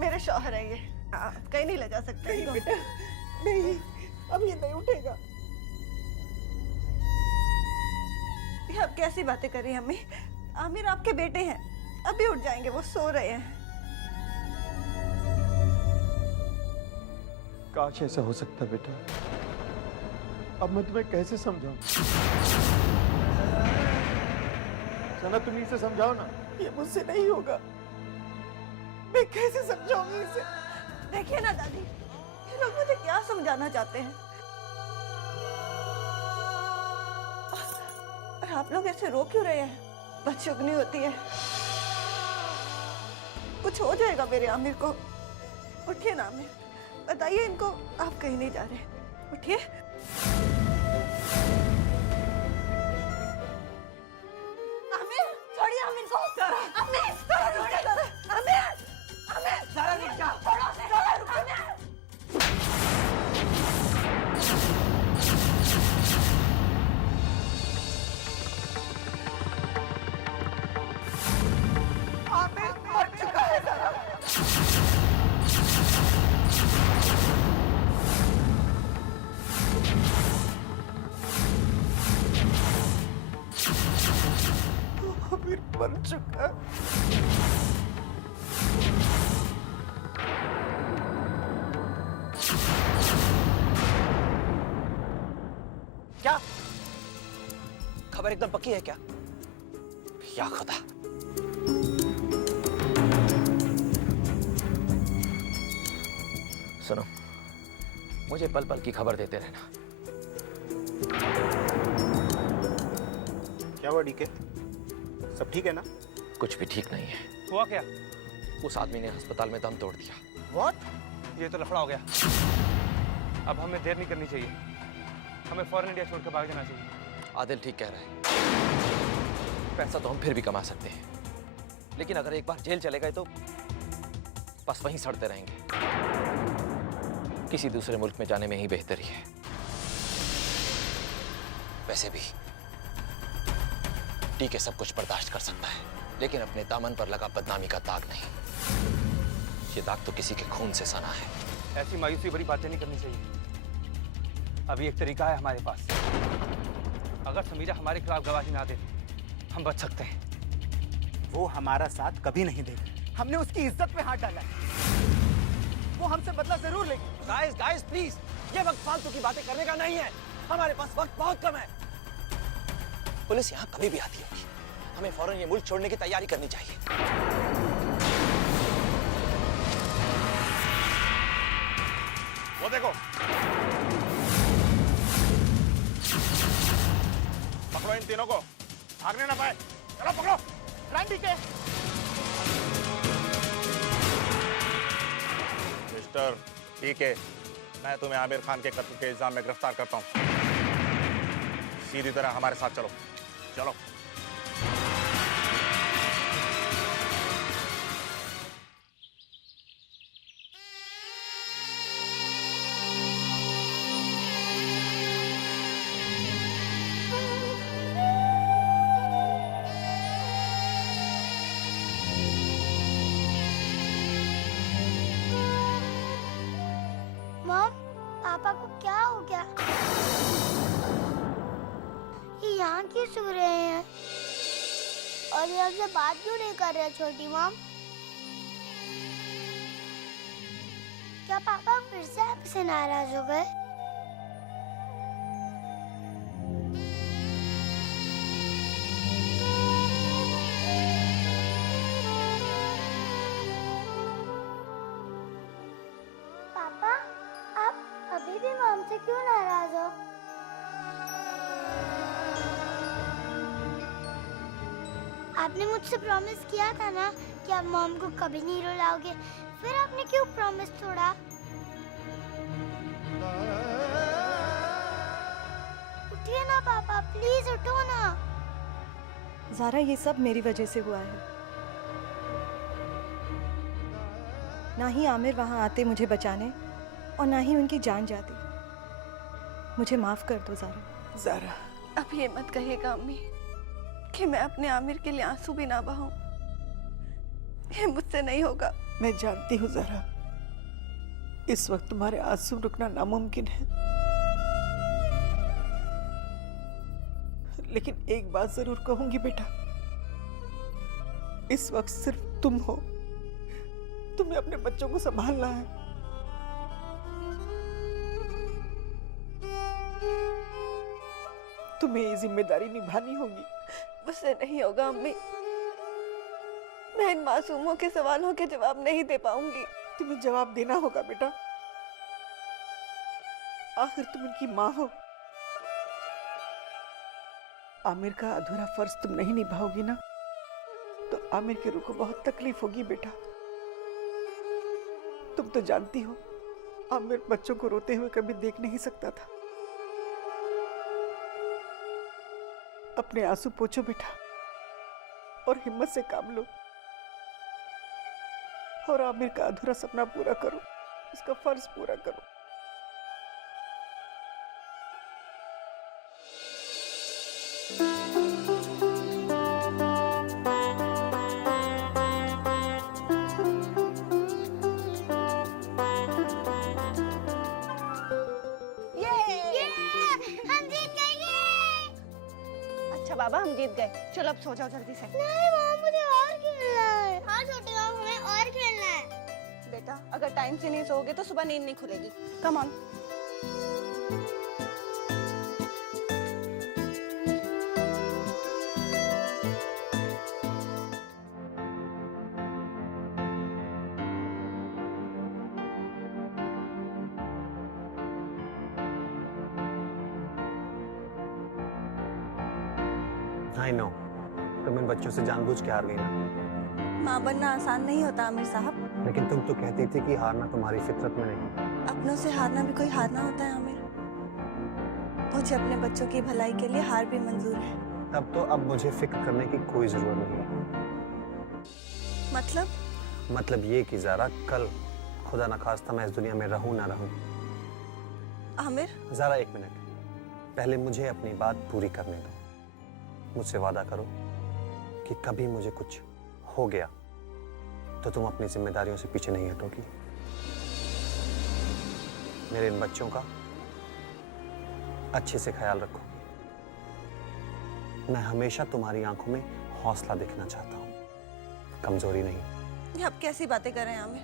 मेरे शौहर है ये, आप कहीं नहीं ले जा सकते। नहीं बेटा, नहीं, अब ये नहीं उठेगा। ये आप कैसी बातें कर रही हैं अम्मी? आमिर आपके बेटे हैं, अभी उठ जाएंगे, वो सो रहे हैं। काश ऐसा हो सकता बेटा, अब मैं तुम्हें कैसे समझाऊं? सना तुम इसे समझाओ ना। ये मुझसे नहीं होगा, मैं कैसे समझाऊंगी इसे? देखिए ना दादी, ये लोग मुझे क्या समझाना चाहते हैं, और आप लोग ऐसे रो क्यों रहे हैं? बदशुगनी होती है, कुछ हो जाएगा मेरे आमिर को। उठिए ना आमिर, बताइए इनको आप कहीं नहीं जा रहे, उठिए। आमिर छोड़िए आमिर को। आमिर छोड़िए, आमिर ज़रा रुक जा। आमिर मर चुका है ज़रा। आमिर मर चुका है। क्या खबर एकदम पक्की है क्या? या खुदा, सुनो, मुझे पल पल की खबर देते रहना। क्या हुआ डीके? सब ठीक है ना? कुछ भी ठीक नहीं है। हुआ क्या? उस आदमी ने अस्पताल में दम तोड़ दिया। What? ये तो लफड़ा हो गया। अब हमें देर नहीं करनी चाहिए, हमें फौरन इंडिया छोड़कर भाग जाना चाहिए। आदिल ठीक कह रहा है, पैसा तो हम फिर भी कमा सकते हैं, लेकिन अगर एक बार जेल चले गए तो बस वहीं सड़ते रहेंगे। किसी दूसरे मुल्क में जाने में ही बेहतरी है। वैसे भी ठीक है, सब कुछ बर्दाश्त कर सकता है, लेकिन अपने दामन पर लगा बदनामी का दाग नहीं। ये दाग तो किसी के खून से सना है। ऐसी मायूसी भरी बातें नहीं करनी चाहिए। अभी एक तरीका है हमारे पास, अगर समीरा हमारे खिलाफ गवाही ना दे हम बच सकते हैं। वो हमारा साथ कभी नहीं देगा। हमने उसकी इज्जत पे हाथ डाला है, वो हमसे बदला जरूर लेगी। गाइस प्लीज, ये वक्त फालतू की बातें करने का नहीं है। हमारे पास वक्त बहुत कम है। पुलिस यहाँ कभी भी आती होगी, हमें फौरन ये मुल्क छोड़ने की तैयारी करनी चाहिए। वो देखो, पकड़ो इन तीनों को, भागने ना पाए। चलो पकड़ो। रैंडी के मिस्टर डीके, मैं तुम्हें आमिर खान के कत्ल के इल्जाम में गिरफ्तार करता हूँ। सीधी तरह हमारे साथ चलो। चलो। मॉम, पापा को क्या हो गया? ये यहाँ क्यों सो रहे हैं? और ये हमसे बात क्यों नहीं कर रहे छोटी मॉम? क्या पापा फिर से आपसे नाराज हो गए? आपने मुझसे प्रॉमिस किया था ना कि आप मॉम को कभी नहीं रुलाओगे, फिर आपने क्यों प्रॉमिस तोड़ा? उठिए ना पापा, प्लीज उठो ना। ज़ारा, ये सब मेरी वजह से हुआ है। ना ही आमिर वहाँ आते मुझे बचाने और ना ही उनकी जान जाती। मुझे माफ कर दो ज़ारा। ज़ारा, अब ये मत कहिएगा अम्मी कि मैं अपने आमिर के लिए आंसू भी ना बहाऊं। ये मुझसे नहीं होगा। मैं जानती हूँ ज़ारा, इस वक्त तुम्हारे आंसू रुकना नामुमकिन है, लेकिन एक बात जरूर कहूंगी बेटा, इस वक्त सिर्फ तुम हो। तुम्हें अपने बच्चों को संभालना है। तुम्हें ये जिम्मेदारी निभानी होगी। मुझसे नहीं होगा अम्मी। मैं इन मासूमों के सवालों के जवाब नहीं दे पाऊंगी। तुम्हें जवाब देना होगा बेटा, आखिर तुम उनकी माँ हो। आमिर का अधूरा फर्ज तुम नहीं निभाओगी ना, तो आमिर की रूह को बहुत तकलीफ होगी बेटा। तुम तो जानती हो, आमिर बच्चों को रोते हुए कभी देख नहीं सकता था। अपने आंसू पोंछो बेटा और हिम्मत से काम लो और आमिर का अधूरा सपना पूरा करो, उसका फर्ज पूरा करो। हम जीत गए। अच्छा बाबा, हम जीत गए। चलो अब सो जाओ जल्दी से। नहीं मॉम, मुझे और खेलना है। हाँ छोटे माँ, हमें और खेलना है। बेटा, अगर टाइम से नहीं सोओगे तो सुबह नींद नहीं खुलेगी। Come on. आई नो, तुम इन बच्चों से जानबूझ के हार गई ना, माँ बनना आसान नहीं होता आमिर साहब। लेकिन तुम तो कहती थी कि हारना तुम्हारी फितरत में नहीं। अपनों से हारना भी कोई हारना होता है आमिर। मुझे अपने बच्चों की भलाई के लिए हार भी मंजूर है। तब तो अब मुझे फिक्र करने की कोई जरूरत नहीं है। मतलब ये कि ज़ारा, कल खुदा न खास्ता मैं इस दुनिया में रहूं ना रहूं। आमिर, ज़ारा एक मिनट, पहले मुझे अपनी बात पूरी करने दो। मुझसे वादा करो कि कभी मुझे कुछ हो गया तो तुम अपनी जिम्मेदारियों से पीछे नहीं हटोगी। मेरे इन बच्चों का अच्छे से ख्याल रखोगी। मैं हमेशा तुम्हारी आंखों में हौसला देखना चाहता हूँ, कमजोरी नहीं। ये आप कैसी बातें कर रहे हैं आमिर?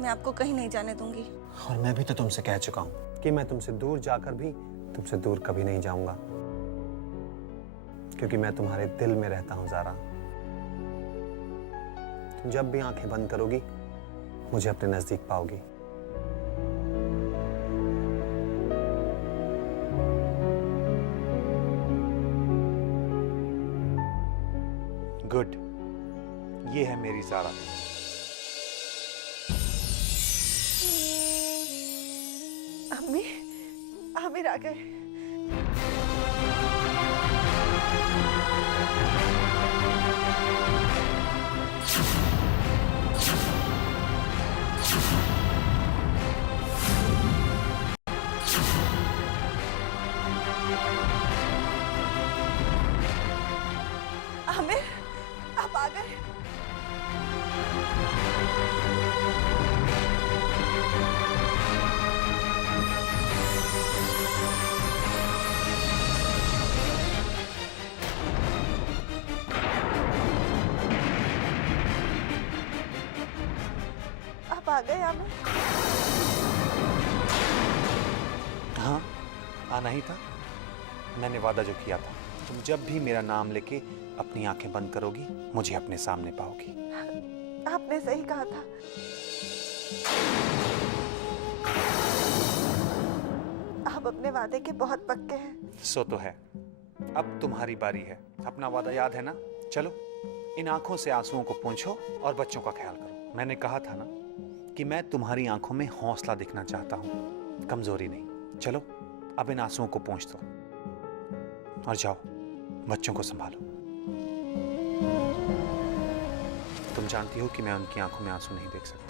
मैं आपको कहीं नहीं जाने दूंगी। और मैं भी तो तुमसे कह चुका हूँ कि मैं तुमसे दूर जाकर भी तुमसे दूर कभी नहीं जाऊंगा, क्योंकि मैं तुम्हारे दिल में रहता हूं ज़ारा। तुम जब भी आंखें बंद करोगी मुझे अपने नजदीक पाओगी। गुड, ये है मेरी ज़ारा। अम्मी, आमिर आ गए। आमिर, आप आ गए। आप आ गए आमिर। हाँ, आना ही था। मैंने वादा जो किया था, तुम जब भी मेरा नाम लेके अपनी आंखें बंद करोगी मुझे अपने सामने पाओगी। आपने सही कहा था। आप अपने वादे के बहुत पक्के हैं। सो तो है। अब तुम्हारी बारी है। अपना वादा याद है ना? चलो इन आंखों से आंसुओं को पोंछो और बच्चों का ख्याल करो। मैंने कहा था ना कि मैं तुम्हारी आंखों में हौसला दिखना चाहता हूं, कमजोरी नहीं। चलो अब इन आंसुओं को पोंछ दो और जाओ बच्चों को संभालो। तुम जानती हो कि मैं उनकी आंखों में आंसू नहीं देख सकता।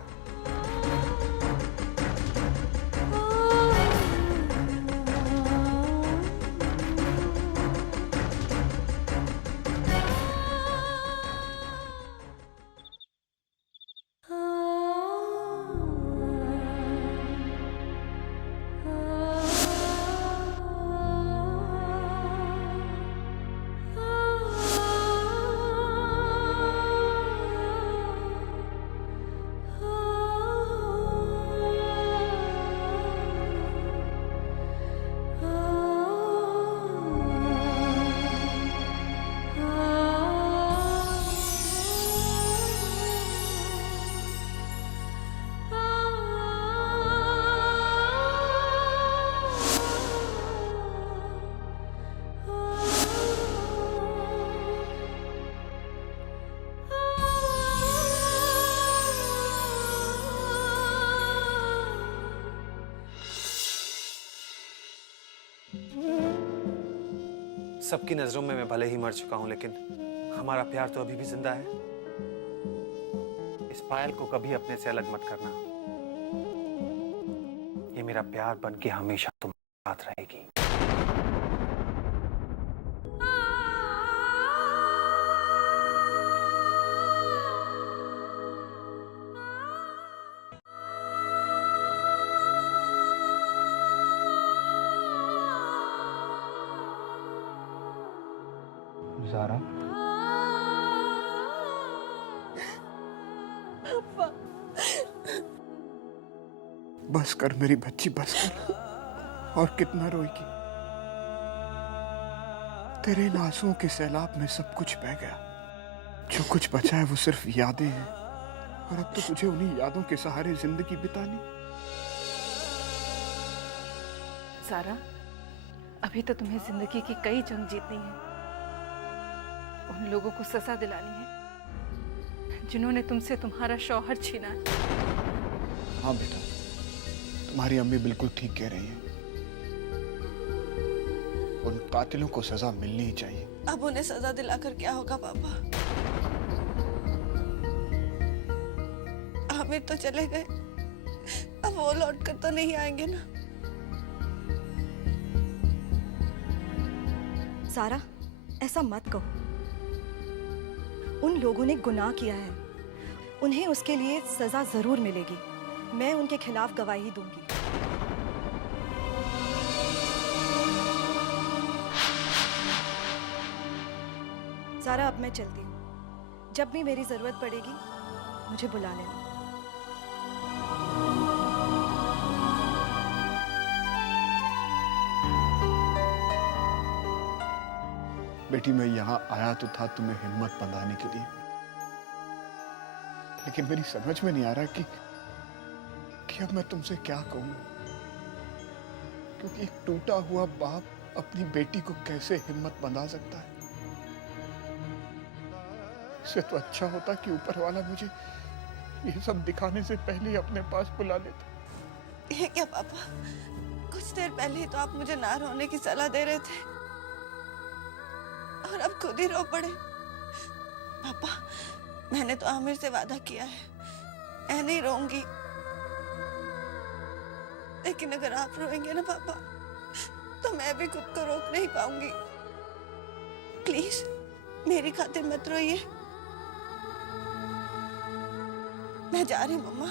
सबकी नजरों में मैं भले ही मर चुका हूं, लेकिन हमारा प्यार तो अभी भी जिंदा है। इस पायल को कभी अपने से अलग मत करना। ये मेरा प्यार बन के हमेशा तुम्हारे साथ रहेगी। ज़ारा, बस कर मेरी बच्ची, बस कर। और कितना रोएगी? तेरे इन आंसुओं के सैलाब में सब कुछ बह गया। जो कुछ बचा है वो सिर्फ यादें हैं, और अब तो तुझे उन्हीं यादों के सहारे जिंदगी बितानी। सारा, अभी तो तुम्हें जिंदगी की कई जंग जीतनी है। उन लोगों को सजा दिलानी है जिन्होंने तुमसे तुम्हारा शौहर छीना है। हाँ बेटा, तुम्हारी अम्मी बिल्कुल ठीक कह रही है। उन कातिलों को सजा मिलनी ही चाहिए। अब उन्हें सजा दिलाकर क्या होगा पापा? आमिर तो चले गए, अब वो लौट कर तो नहीं आएंगे ना। सारा, ऐसा मत कहो। उन लोगों ने गुनाह किया है, उन्हें उसके लिए सजा जरूर मिलेगी। मैं उनके खिलाफ गवाही दूंगी। सारा, अब मैं चलती हूँ। जब भी मेरी जरूरत पड़ेगी मुझे बुला लेना। बेटी, मैं यहाँ आया तो था तुम्हें हिम्मत बंधाने के लिए, लेकिन मेरी समझ में नहीं आ रहा कि अब मैं तुमसे क्या कहूँ। क्योंकि एक टूटा हुआ बाप अपनी बेटी को कैसे हिम्मत बंधा सकता है? इससे तो अच्छा होता कि ऊपर वाला मुझे ये सब दिखाने से पहले ही अपने पास बुला लेता। ये क्या पापा, कुछ देर पहले ही तो आप मुझे ना रोने की सलाह दे रहे थे और अब खुद ही रो पड़े। पापा, मैंने तो आमिर से वादा किया है, मैं नहीं रोऊंगी। लेकिन अगर आप रोएंगे ना पापा, तो मैं भी खुद को रोक नहीं पाऊंगी। प्लीज मेरी खातिर मत रोइए। मैं जा रही हूँ मम्मा।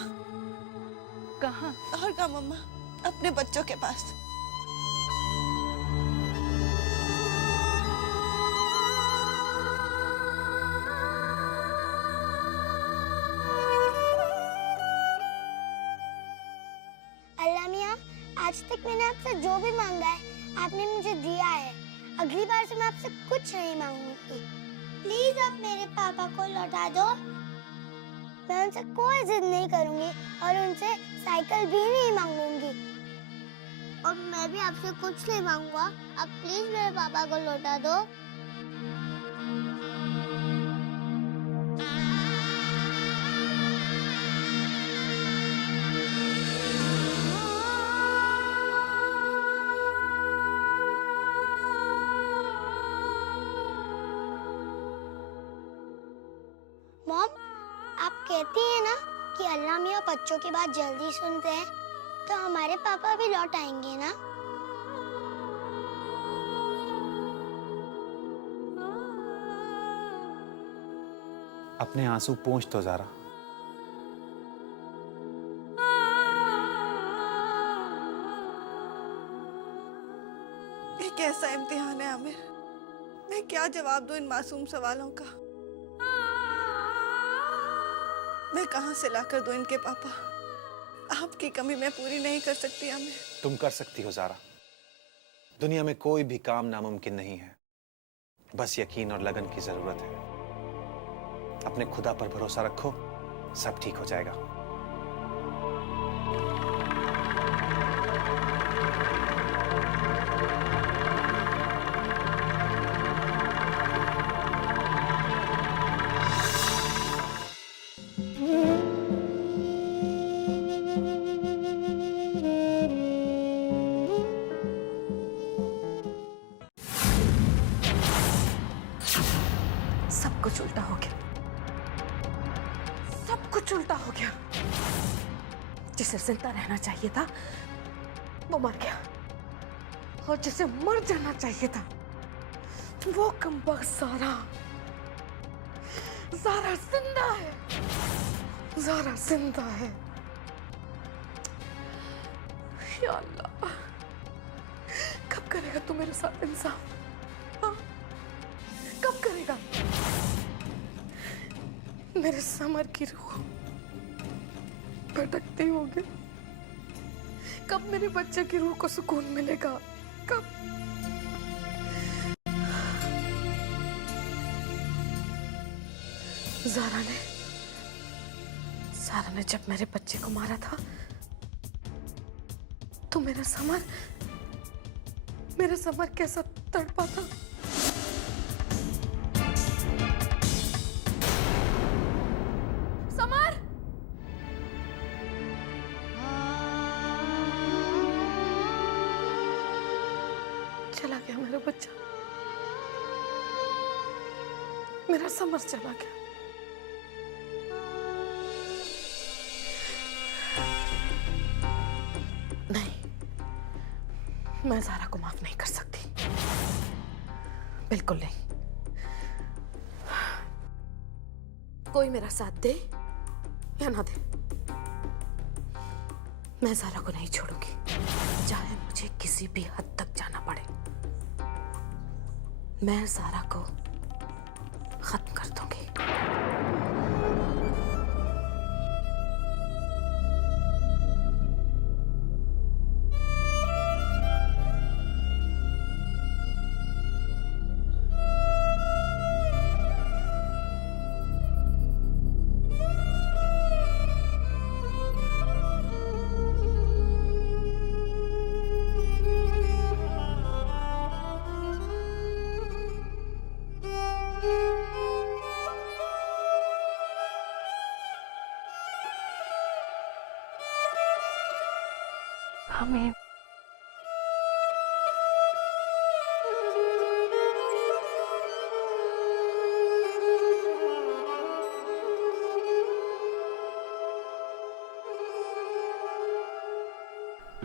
कहाँ? और कहाँ मम्मा? अपने बच्चों के पास। अल्लाह मियाँ, आज तक मैंने आपसे जो भी मांगा है आपने मुझे दिया है। अगली बार से मैं आपसे कुछ नहीं मांगूंगी। प्लीज आप मेरे पापा को लौटा दो। मैं उनसे कोई जिद नहीं करूंगी और उनसे साइकिल भी नहीं मांगूंगी। और मैं भी आपसे कुछ नहीं मांगूंगा। आप प्लीज मेरे पापा को लौटा दो। कहती है ना कि अल्लाह मियाँ बच्चों की बात जल्दी सुनते हैं, तो हमारे पापा भी लौट आएंगे ना? अपने आंसू पोंछ तो ज़ारा। ये कैसा इम्तिहान है आमिर? मैं क्या जवाब दूं इन मासूम सवालों का? मैं कहां से लाकर दूं इनके पापा? आपकी कमी मैं पूरी नहीं कर सकती आमिर। तुम कर सकती हो ज़ारा। दुनिया में कोई भी काम नामुमकिन नहीं है, बस यकीन और लगन की जरूरत है। अपने खुदा पर भरोसा रखो, सब ठीक हो जाएगा। सब कुछ उल्टा हो गया, सब कुछ उल्टा हो गया। जिसे जिंदा रहना चाहिए था वो मर गया, और जिसे मर जाना चाहिए था वो कमबख्त ज़ारा जिंदा है। ज़ारा जिंदा है। या अल्लाह, कब करेगा तू मेरे साथ इंसाफ? हाँ? कब करेगा? मेरे समर की रूह भटकती होगी। कब मेरे बच्चे की रूह को सुकून मिलेगा? कब? ज़ारा ने जब मेरे बच्चे को मारा था तो मेरा समर कैसा तड़पा था। समर! चला गया मेरा बच्चा, मेरा समर चला गया। नहीं, मैं ज़ारा को माफ नहीं कर सकती, बिल्कुल नहीं। कोई मेरा साथ दे या ना दे, मैं ज़ारा को नहीं छोड़ूंगी, चाहे मुझे किसी भी हद तक जाना पड़े। मैं ज़ारा को खत्म कर दूंगी। हमें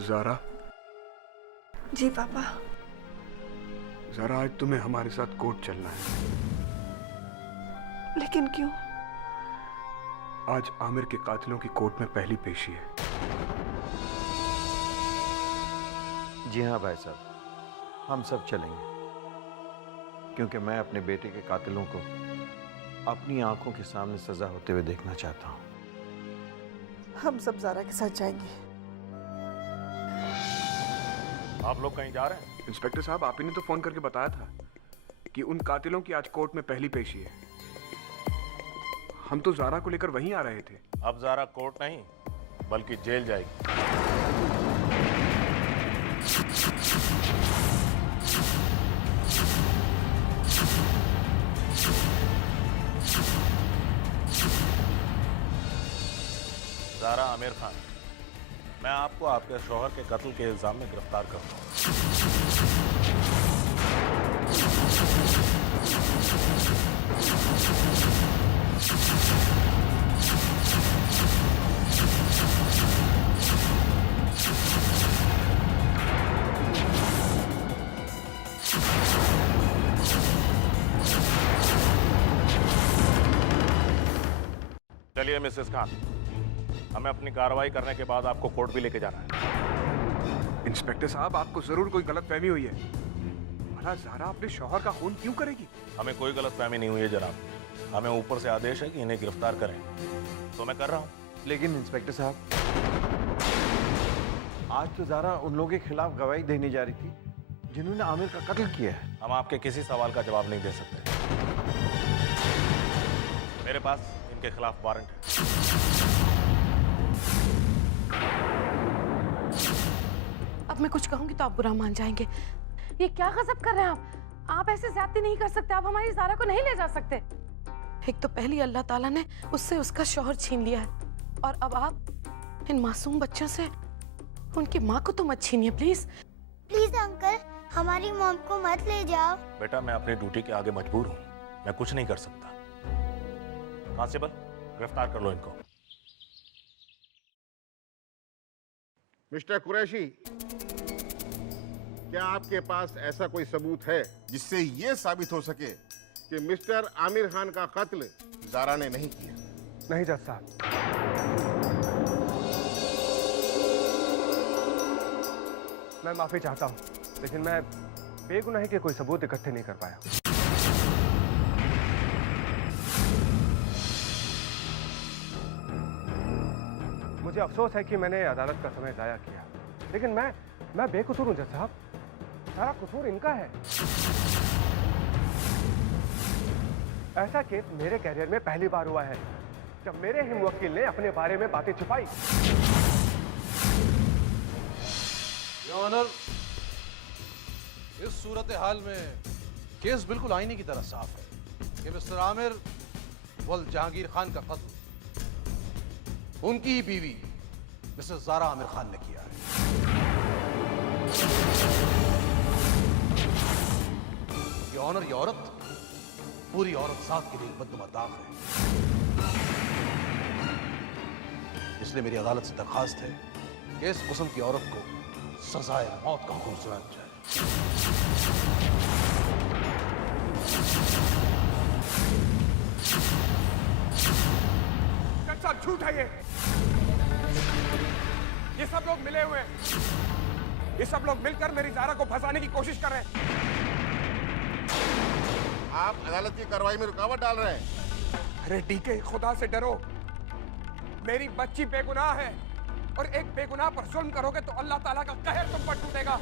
ज़ारा, जी पापा। ज़ारा, आज तुम्हें हमारे साथ कोर्ट चलना है। लेकिन क्यों? आज आमिर के कातिलों की कोर्ट में पहली पेशी है। जी हाँ भाई साहब, हम सब चलेंगे, क्योंकि मैं अपने बेटे के कातिलों को अपनी आंखों के सामने सजा होते हुए देखना चाहता हूँ। हम सब ज़ारा के साथ जाएंगे। आप लोग कहीं जा रहे हैं? इंस्पेक्टर साहब, आप ही ने तो फोन करके बताया था कि उन कातिलों की आज कोर्ट में पहली पेशी है। हम तो ज़ारा को लेकर वहीं आ रहे थे। अब ज़ारा कोर्ट नहीं बल्कि जेल जाएगी। ज़ारा आमिर खान, मैं आपको आपके शौहर के कत्ल के इल्जाम में गिरफ्तार करता हूँ। चलिए मिसेस खान, हमें अपनी कार्रवाई करने के बाद आपको कोर्ट भी लेके जाना है। इंस्पेक्टर साहब, आपको जरूर कोई गलतफहमी हुई है। भला ज़ारा अपने शौहर का खून क्यों करेगी? हमें कोई गलतफहमी नहीं हुई है जनाब, हमें ऊपर से आदेश है कि इन्हें गिरफ्तार करें, तो मैं कर रहा हूँ। लेकिन इंस्पेक्टर साहब, आज तो ज़ारा उन लोगों के खिलाफ गवाही देने जा रही थी जिन्होंने आमिर का कत्ल किया है। हम आपके किसी सवाल का जवाब नहीं दे सकते। मेरे पास इनके खिलाफ वारंट है। अब मैं कुछ कहूंगी तो आप बुरा मान जाएंगे। ये क्या गजब कर रहे हैं आप ऐसे ज्यादती नहीं कर सकते। आप हमारी ज़ारा को नहीं ले जा सकते। एक तो पहली अल्लाह ताला ने उससे उसका शौहर छीन लिया है, और अब आप इन मासूम बच्चों से उनकी माँ को तो मत छीनिए प्लीज। प्लीज अंकल, हमारी मॉम को मत ले जाओ। बेटा, मैं अपनी ड्यूटी के आगे मजबूर हूँ, मैं कुछ नहीं कर सकता। कांस्टेबल, गिरफ्तार कर लो इनको। मिस्टर कुरैशी, क्या आपके पास ऐसा कोई सबूत है जिससे ये साबित हो सके कि मिस्टर आमिर खान का कत्ल ज़ारा ने नहीं किया? नहीं जज साहब, मैं माफी चाहता हूँ, लेकिन मैं बेगुनाही के कोई सबूत इकट्ठे नहीं कर पाया। मुझे अफसोस है कि मैंने अदालत का समय जाया किया, लेकिन मैं बेकसूर हूं जज साहब। सारा कसूर इनका है। ऐसा केस मेरे कैरियर में पहली बार हुआ है जब मेरे ही मुवक्किल ने अपने बारे में बातें छुपाई। योर ऑनर, इस सूरत हाल में केस बिल्कुल आईने की तरह साफ है कि मिस्टर आमिर वल जहांगीर खान का कत्ल उनकी ही बीवी मिसेस ज़ारा आमिर खान ने किया है। ये ऑनर, ये औरत पूरी औरत साथ के लिए एक बदनुमा दाग है। इसलिए मेरी अदालत से दरखास्त है कि इस किस्म की औरत को सजाए मौत का हुक्म सुनाया जाए। सब झूठ है ये सब लोग मिले हुए हैं। ये सब लोग मिलकर मेरी ज़ारा को फंसाने की कोशिश कर रहे हैं। आप अदालत की कार्रवाई में रुकावट डाल रहे हैं। अरे डीके, खुदा से डरो। मेरी बच्ची बेगुनाह है, और एक बेगुनाह पर जुल्म करोगे तो अल्लाह ताला का कहर तुम पर टूटेगा।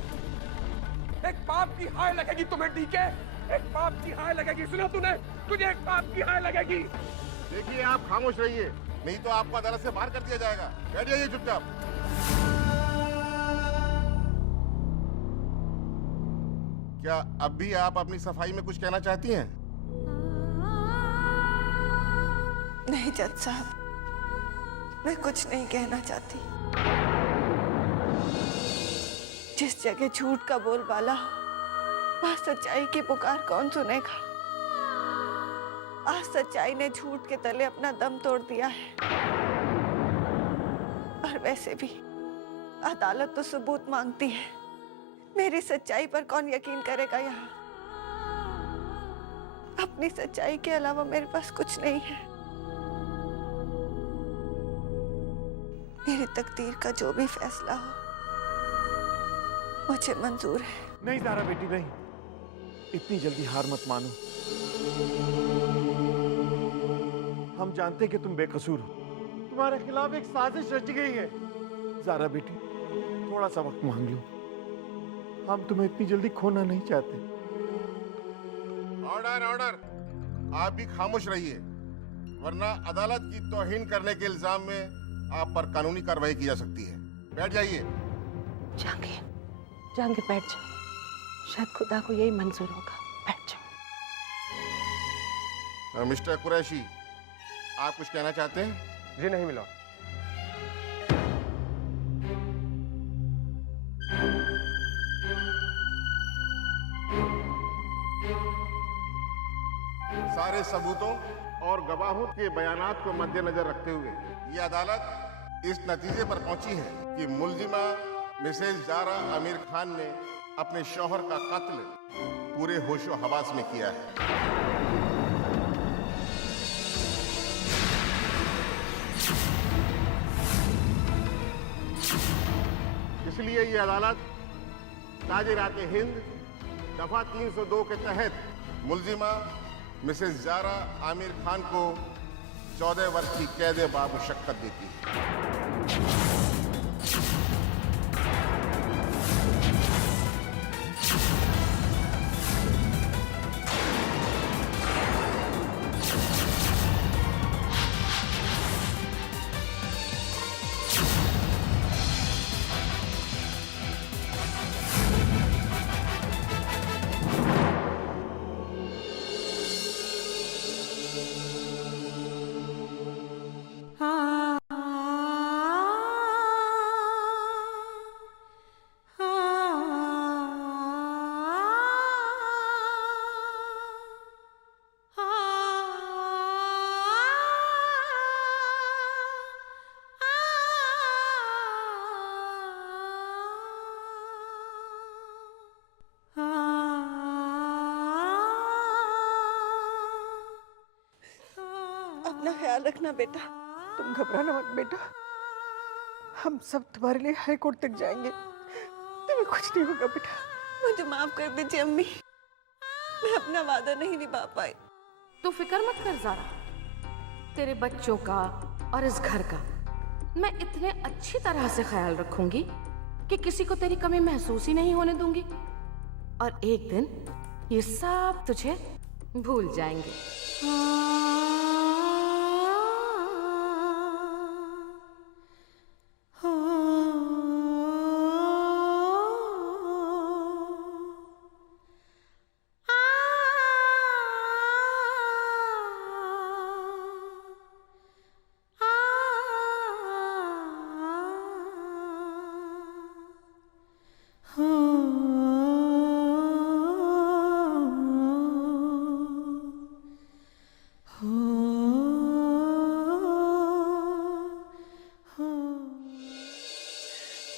एक बाप की हाय लगेगी तुम्हें डीके, एक बाप की हाय लगेगी। सुना तूने? तुझे एक बाप की हाय लगेगी। देखिए, आप खामोश रहिए, नहीं तो आपको अदालत से बाहर कर दिया जाएगा। बैठ जाइए चुपचाप। क्या अब भी आप अपनी सफाई में कुछ कहना चाहती हैं? नहीं जज साहब, मैं कुछ नहीं कहना चाहती। जिस जगह झूठ का बोलबाला हो, वहां सच्चाई की पुकार कौन सुनेगा? आज सच्चाई ने झूठ के तले अपना दम तोड़ दिया है। और वैसे भी अदालत तो सबूत मांगती है। मेरी सच्चाई पर कौन यकीन करेगा यहाँ? अपनी सच्चाई के अलावा मेरे पास कुछ नहीं है। मेरी तकदीर का जो भी फैसला हो मुझे मंजूर है। नहीं ज़ारा बेटी, नहीं, इतनी जल्दी हार मत मानो। हम जानते कि तुम बेकसूर हो, तुम्हारे खिलाफ एक साजिश रची गई है। ज़ारा बेटी, थोड़ा सा वक्त मांग लो, हम तुम्हें इतनी जल्दी खोना नहीं चाहते। Order, order. आप भी खामोश रहिए, वरना अदालत की तौहीन करने के इल्जाम में आप पर कानूनी कार्रवाई की जा सकती है। बैठ जाइए। जाएंगे, बैठ जाओ। शायद खुदा को यही मंजूर होगा। बैठ जाओ। मिस्टर कुरैशी, आप कुछ कहना चाहते हैं? जी नहीं मिला। सारे सबूतों और गवाहों के बयानात को मद्देनजर रखते हुए ये अदालत इस नतीजे पर पहुंची है कि मुल्जिमा मिसेस ज़ारा आमिर खान ने अपने शौहर का कत्ल पूरे होशो हवास में किया है। इसलिए ये अदालत ताजिरात हिंद दफा 302 के तहत मुलजिमा मिसेस जारा आमिर खान को 14 वर्ष की कैद बामुशक्कत देती है। अपना ख्याल रखना बेटा। तुम घबराना मत बेटा, हम सब तुम्हारे लिए हाई कोर्ट तक जाएंगे, तुम्हें कुछ नहीं होगा बेटा। मुझे माफ कर दीजिए अम्मी, मैं अपना वादा नहीं निभा पाई। तू फिक्र मत कर ज़ारा, तेरे बच्चों का और इस घर का मैं इतने अच्छी तरह से ख्याल रखूंगी कि किसी को तेरी कमी महसूस ही नहीं होने दूंगी, और एक दिन ये सब तुझे भूल जाएंगे।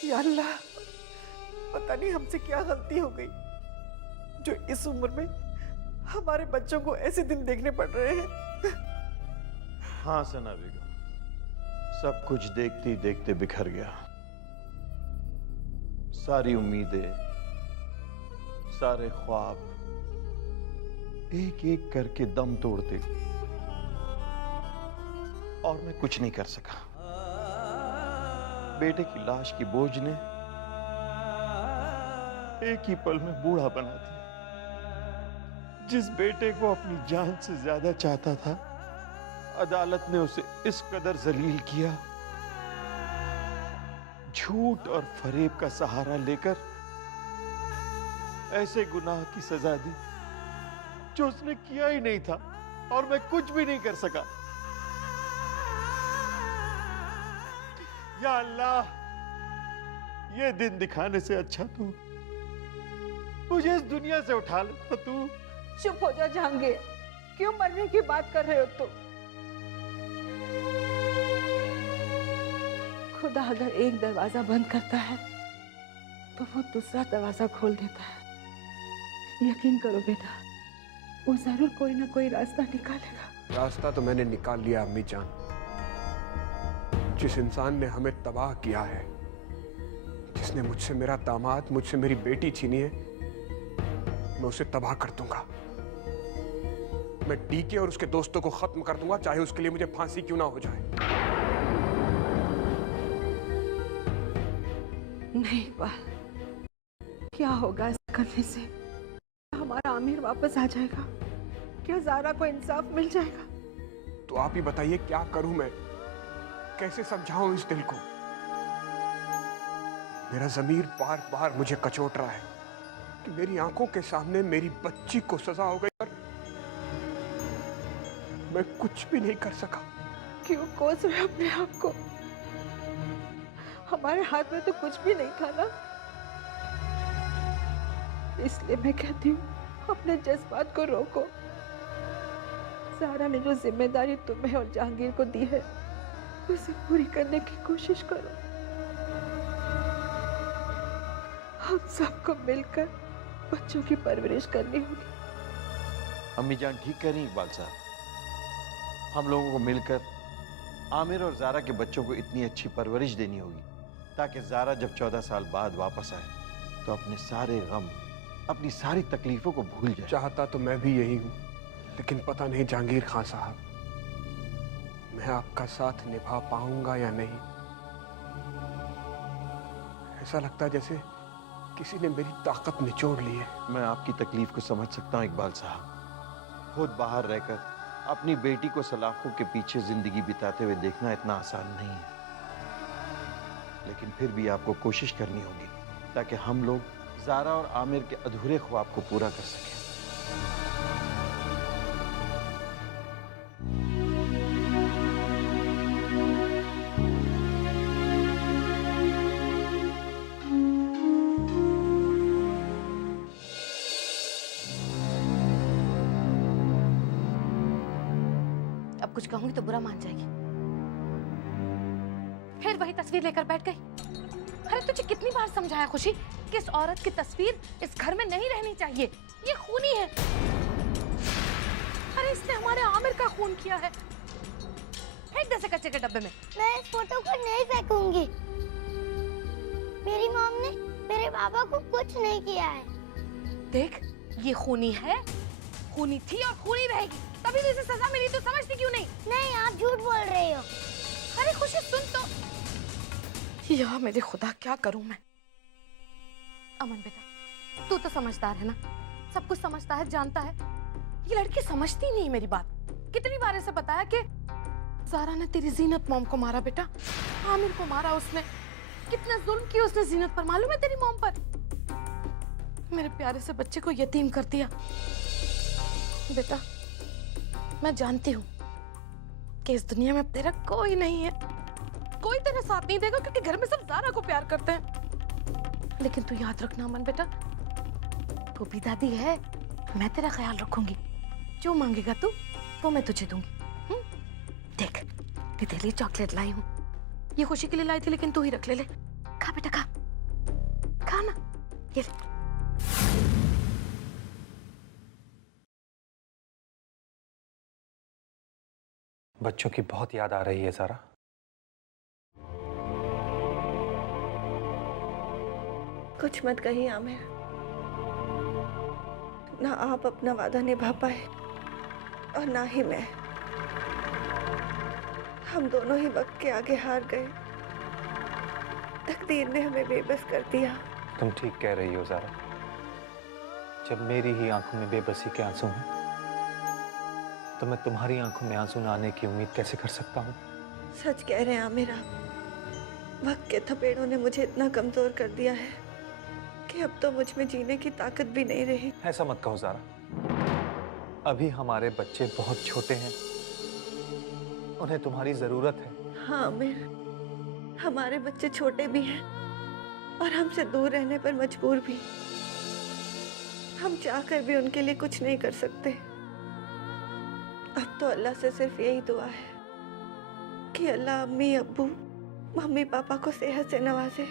या अल्लाह, पता नहीं हमसे क्या गलती हो गई जो इस उम्र में हमारे बच्चों को ऐसे दिन देखने पड़ रहे हैं। हाँ सना बेगम, सब कुछ देखते ही देखते बिखर गया। सारी उम्मीदें, सारे ख्वाब एक एक करके दम तोड़ते, और मैं कुछ नहीं कर सका। बेटे की लाश की बोझ ने एक ही पल में बूढ़ा बना दिया। जिस बेटे को अपनी जान से ज्यादा चाहता था, अदालत ने उसे इस कदर जलील किया, झूठ और फरेब का सहारा लेकर ऐसे गुनाह की सजा दी जो उसने किया ही नहीं था, और मैं कुछ भी नहीं कर सका। या अल्लाह, ये दिन दिखाने से अच्छा तू मुझे इस दुनिया से उठा ले। तू चुप हो जा जहांगीर, क्यों मरने की बात कर रहे हो तुम? खुदा अगर एक दरवाजा बंद करता है तो वो दूसरा दरवाजा खोल देता है। यकीन करो बेटा, वो जरूर कोई ना कोई रास्ता निकालेगा। रास्ता तो मैंने निकाल लिया अम्मी जान। जिस इंसान ने हमें तबाह किया है, जिसने मुझसे मेरा दामाद, मुझसे मेरी बेटी छीनी है, मैं उसे तबाह कर दूंगा। मैं डीके और उसके दोस्तों को खत्म कर दूंगा, चाहे उसके लिए मुझे फांसी क्यों ना हो जाए। नहीं इकबाल, क्या होगा ऐसा करने से? हमारा आमिर वापस आ जाएगा? क्या ज़ारा को इंसाफ मिल जाएगा? तो आप ही बताइए, क्या करूं मैं? कैसे समझाऊं इस दिल को? मेरा ज़मीर बार बार मुझे कचोट रहा है कि मेरी आंखों के सामने मेरी बच्ची को सजा हो गई और मैं कुछ भी नहीं कर सका। क्यों कोस रहे अपने आप को? हमारे हाथ में तो कुछ भी नहीं था ना। इसलिए मैं कहती हूँ, अपने जज्बात को रोको। ज़ारा ने जो जिम्मेदारी तुम्हें और जहांगीर को दी है, उसे पूरी करने की कोशिश करो। हम सबको मिलकर बच्चों की परवरिश करनी होगी। अम्मी जान ठीक कह रही इकबाल साहब, हम लोगों को मिलकर आमिर और ज़ारा के बच्चों को इतनी अच्छी परवरिश देनी होगी ताकि ज़ारा जब 14 साल बाद वापस आए तो अपने सारे गम, अपनी सारी तकलीफों को भूल जाए। चाहता तो मैं भी यही हूँ, लेकिन पता नहीं जहांगीर खान साहब, मैं आपका साथ निभा पाऊंगा या नहीं। ऐसा लगता है जैसे किसी ने मेरी ताकत निचोड़ ली है। मैं आपकी तकलीफ को समझ सकता हूँ इकबाल साहब। खुद बाहर रहकर अपनी बेटी को सलाखों के पीछे जिंदगी बिताते हुए देखना इतना आसान नहीं है, लेकिन फिर भी आपको कोशिश करनी होगी ताकि हम लोग ज़ारा और आमिर के अधूरे ख्वाब को पूरा कर सकें। अब कुछ कहूंगी तो बुरा मान जाएगी। फिर वही तस्वीर लेकर बैठ गई। अरे तुझे कितनी बार समझाया खुशी कि इस औरत की तस्वीर इस घर में नहीं रहनी चाहिए, ये खूनी है। अरे इसने हमारे आमिर का खून किया है। फेंक दे इसे कच्चे के डब्बे में। मैं इस फोटो को नहीं फेंकूंगी। मेरी मॉम ने मेरे पापा को कुछ नहीं किया है। देख, ये खूनी है, खूनी थी और खूनी रहेगी। तभी भी इसे सजा मिली, तो समझती क्यों नहीं? नहीं, आप झूठ बोल रहे हो। अरे खुशी सुन तो। या मेरे खुदा, क्या करूं मैं? अमन बेटा, तू तो समझदार है ना, सब कुछ समझता है, जानता है। ये लड़की समझती नहीं मेरी बात। कितनी बार इसे बताया कि ज़ारा ने तेरी जीनत मॉम को मारा बेटा, आमिर को मारा उसने। कितना जुल्म किया उसने जीनत पर, मालूम है तेरी मॉम पर? मेरे प्यारे से बच्चे को यतीम कर दिया। बेटा, मैं जानती हूँ कि इस दुनिया में तेरा कोई नहीं है, कोई तेरा साथ नहीं देगा, क्योंकि घर में सब ज़ारा को प्यार करते हैं। लेकिन तू याद रखना अमन बेटा, तू भी दादी है, मैं तेरा ख्याल रखूंगी। जो मांगेगा तू वो मैं तुझे दूंगी। देख, मैं तेरे लिए चॉकलेट लाई हूँ। ये खुशी के लिए लाई थी, लेकिन तू ही रख ले। खा बेटा, खा खा ना, ये ले। बच्चों की बहुत याद आ रही है ज़ारा। कुछ मत कहिए आमिर, ना आप अपना वादा निभा पाए और ना ही मैं। हम दोनों ही वक्त के आगे हार गए। तकदीर ने हमें बेबस कर दिया। तुम ठीक कह रही हो ज़ारा। जब मेरी ही आंखों में बेबसी के आंसू हैं, तो मैं तुम्हारी आंखों में आंसू ना आने की उम्मीद कैसे कर सकता हूँ? सच कह रहे हैं आमिर आप। वक्त के थपेड़ों ने मुझे इतना कमजोर कर दिया है कि अब तो मुझ में जीने की ताकत भी नहीं रही। ऐसा मत कहो ज़ारा। अभी हमारे बच्चे बहुत छोटे हैं, उन्हें तुम्हारी जरूरत है। हाँ आमिर, हमारे बच्चे छोटे भी हैं और हमसे दूर रहने पर मजबूर भी। हम चाहकर भी उनके लिए कुछ नहीं कर सकते। अब तो अल्लाह से सिर्फ यही दुआ है कि अल्लाह अम्मी अब्बू मम्मी पापा को सेहत से नवाजे,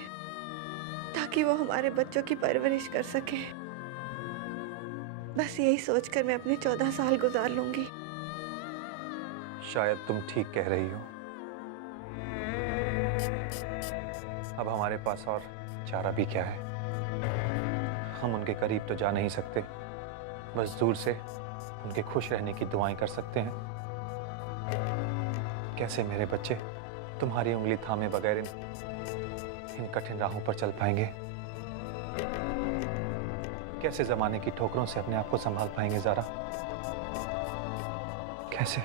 ताकि वो हमारे बच्चों की परवरिश कर सके। बस यही सोचकर मैं अपने 14 साल गुजार लूंगी। शायद तुम ठीक कह रही हो। अब हमारे पास और चारा भी क्या है? हम उनके करीब तो जा नहीं सकते, बस दूर से उनके खुश रहने की दुआएं कर सकते हैं। कैसे मेरे बच्चे तुम्हारी उंगली थामे बगैर इन कठिन राहों पर चल पाएंगे? कैसे जमाने की ठोकरों से अपने आप को संभाल पाएंगे ज़ारा? कैसे?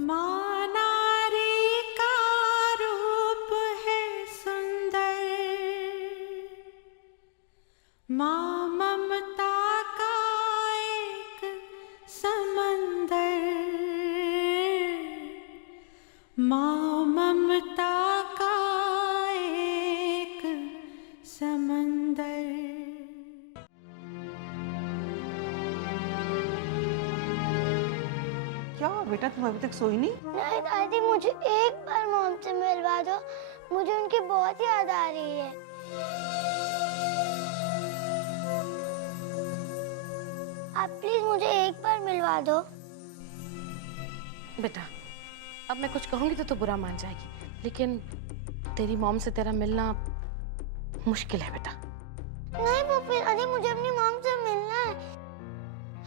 माँ नारी का रूप है सुंदर, माँ ममता का एक समंदर, माँ ममता का एक समंदर। क्या हुआ बेटा, तुम अभी तक सोई नहीं? नहीं दादी, मुझे एक बार मॉम से मिलवा दो, मुझे उनकी बहुत याद आ रही है। आप प्लीज मुझे एक बार मिलवा दो। बेटा, अब मैं कुछ कहूंगी तो तू बुरा मान जाएगी, लेकिन तेरी मॉम से तेरा मिलना मुश्किल है बेटा। नहीं पप्पी दादी, मुझे अपनी मॉम से मिलना है।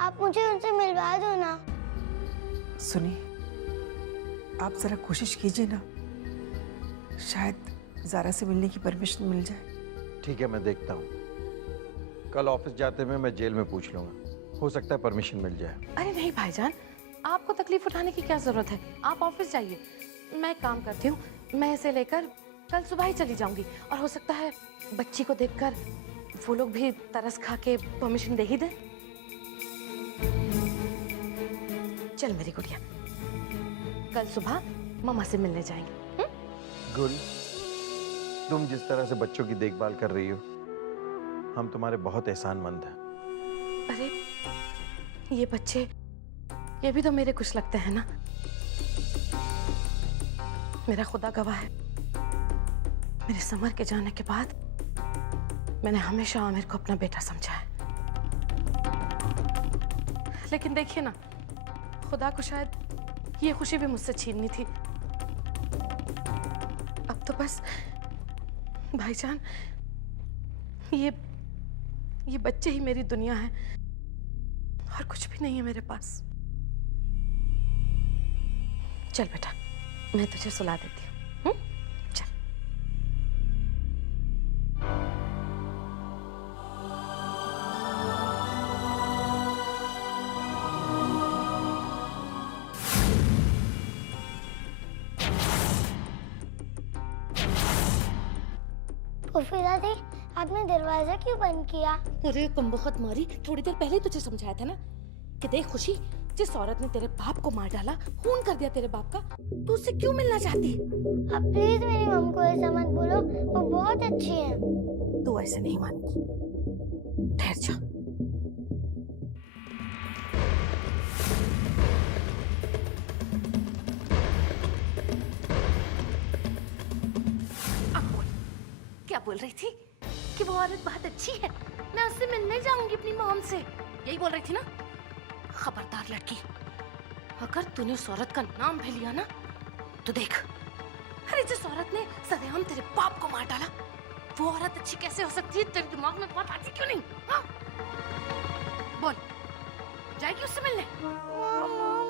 आप मुझे उनसे मिलवा दो ना। सुनिए, आप जरा कोशिश कीजिए ना, शायद ज़ारा से मिलने की परमिशन मिल जाए। ठीक है, मैं देखता हूँ। कल ऑफिस जाते हुए मैं जेल में पूछ लूंगा, हो सकता है परमिशन मिल जाए। अरे नहीं भाईजान, आपको तकलीफ उठाने की क्या जरूरत है? आप ऑफिस जाइए, मैं एक काम करती हूँ, मैं इसे लेकर कल सुबह ही चली जाऊंगी और हो सकता है बच्ची को देखकर वो लोग भी तरस खा के परमिशन दे ही दें। चल मेरी गुड़िया, कल सुबह मम्मा से मिलने जाएंगे। गुल, तुम जिस तरह से बच्चों की देखभाल कर रही हो, हम तुम्हारे बहुत एहसानमंद हैं। अरे ये बच्चे, ये भी तो मेरे कुछ लगते हैं ना। मेरा खुदा गवाह है, मेरे समर के जाने के बाद मैंने हमेशा आमिर को अपना बेटा समझा है। लेकिन देखिए ना, खुदा को शायद ये खुशी भी मुझसे छीननी थी। अब तो बस भाईजान, ये बच्चे ही मेरी दुनिया है और कुछ भी नहीं है मेरे पास। चल बेटा, मैं तुझे सुला देती हूँ। चल। पुफी दादी, आपने दरवाजा क्यों बंद किया? अरे तुम बहुत मारी, थोड़ी देर पहले ही तुझे समझाया था ना कि देख खुशी, जिस औरत ने तेरे बाप को मार डाला, खून कर दिया तेरे बाप का, तू उससे क्यों मिलना चाहती? आप प्लीज मेरी मम को ऐसा मत बोलो, वो बहुत अच्छी है। तू ऐसे नहीं मानती, ठहर जा। अब बोल, क्या बोल रही थी? कि वो औरत बहुत अच्छी है, मैं उससे मिलने जाऊंगी अपनी मॉम से, यही बोल रही थी ना? खबरदार लड़की, अगर तूने उस औरत का नाम भी लिया ना तो देख। अरे जिस औरत ने सरेआम तेरे बाप को मार डाला, वो औरत अच्छी कैसे हो सकती है? तेरे दिमाग में बात आती क्यों नहीं? हाँ? बोल, जाएगी उससे मिलने?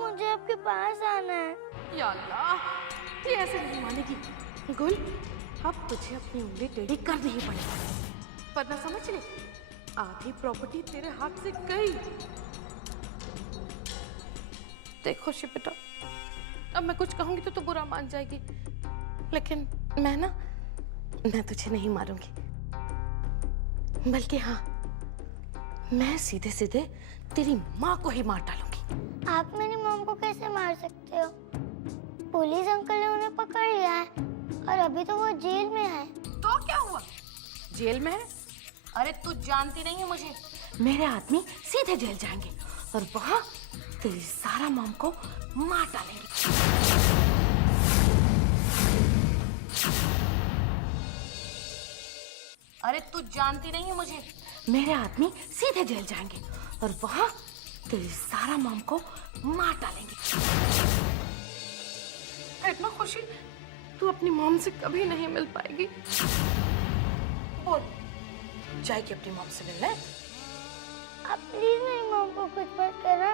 मुझे आपके पास आना है। या अल्लाह, ये ऐसे नहीं मानेगी। गुल, अब तुझे अपनी उंगली टेढ़ी करनी ही पड़ेगी, वरना समझ ले, आधी प्रॉपर्टी तेरे हाथ से गई। देख खुशी बेटा, अब मैं कुछ कहूंगी तो तू बुरा मान जाएगी, लेकिन मैं तुझे नहीं मारूंगी, बल्कि हाँ, मैं सीधे सीधे तेरी माँ को ही मार डालूंगी। आप मेरी मॉम को कैसे मार सकते हो? पुलिस अंकल ने उन्हें पकड़ लिया है और अभी तो वो जेल में है। तो क्या हुआ? जेल में है? अरे तू जानती नहीं है मुझे, मेरे आदमी सीधे जेल जाएंगे और वहां तेरी सारा मॉम को मार डालेंगे। अरे तू जानती नहीं है मुझे, मेरे आदमी सीधे जेल जाएंगे और वहां तेरी सारा मॉम को मार डालेंगे। इतना खुशी, तू अपनी मॉम से कभी नहीं मिल पाएगी। बोल, जाएगी अपनी मॉम से मिलने? आप प्लीज मेरी मॉम को कुछ मत करना,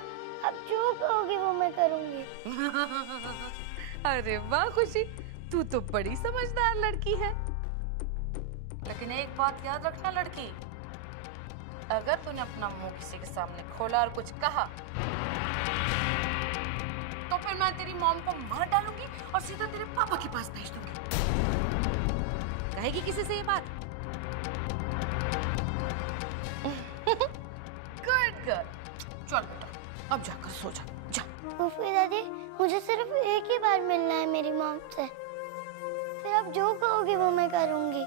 आप जो कहोगी वो मैं करूंगी। अरे वाह खुशी, तू तो बड़ी समझदार लड़की है। लेकिन एक बात याद रखना लड़की, अगर तूने अपना मुंह किसी के सामने खोला और कुछ कहा तो फिर मैं तेरी मॉम को मार डालूंगी और सीधा तेरे पापा के पास भेज दूंगी। कहेगी किसी से ये बात? गुड गर्ल, चल बेटा, अब जाकर सो जा, जा। फूफी दादी, मुझे सिर्फ एक ही बार मिलना है मेरी मॉम से, फिर आप जो कहोगे वो मैं करूंगी।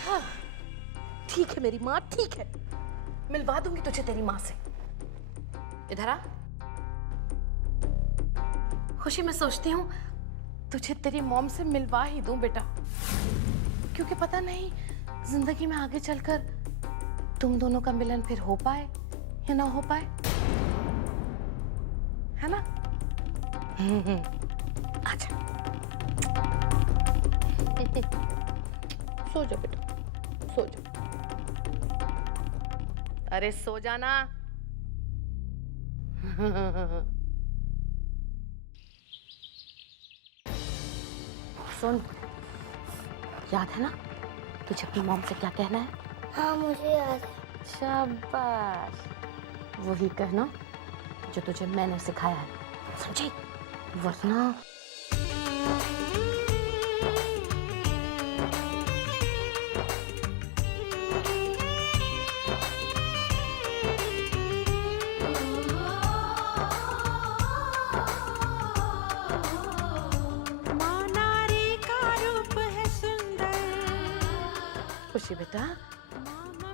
हाँ, ठीक है मेरी माँ, ठीक है, मिलवा दूंगी तुझे तेरी माँ से। इधर आ खुशी, मैं सोचती हूँ तुझे तेरी मॉम से मिलवा ही दूं बेटा, क्योंकि पता नहीं जिंदगी में आगे चलकर तुम दोनों का मिलन फिर हो पाए या ना हो पाए, है ना? आजा। सो जा बेटा, सो जा। अरे सो जाना। सुन, याद है ना तुझे अपनी मॉम से क्या कहना है? हाँ मुझे याद है। शाबाश, वही कहना जो तुझे मैंने सिखाया है, समझी? वरना खुशी बेटा,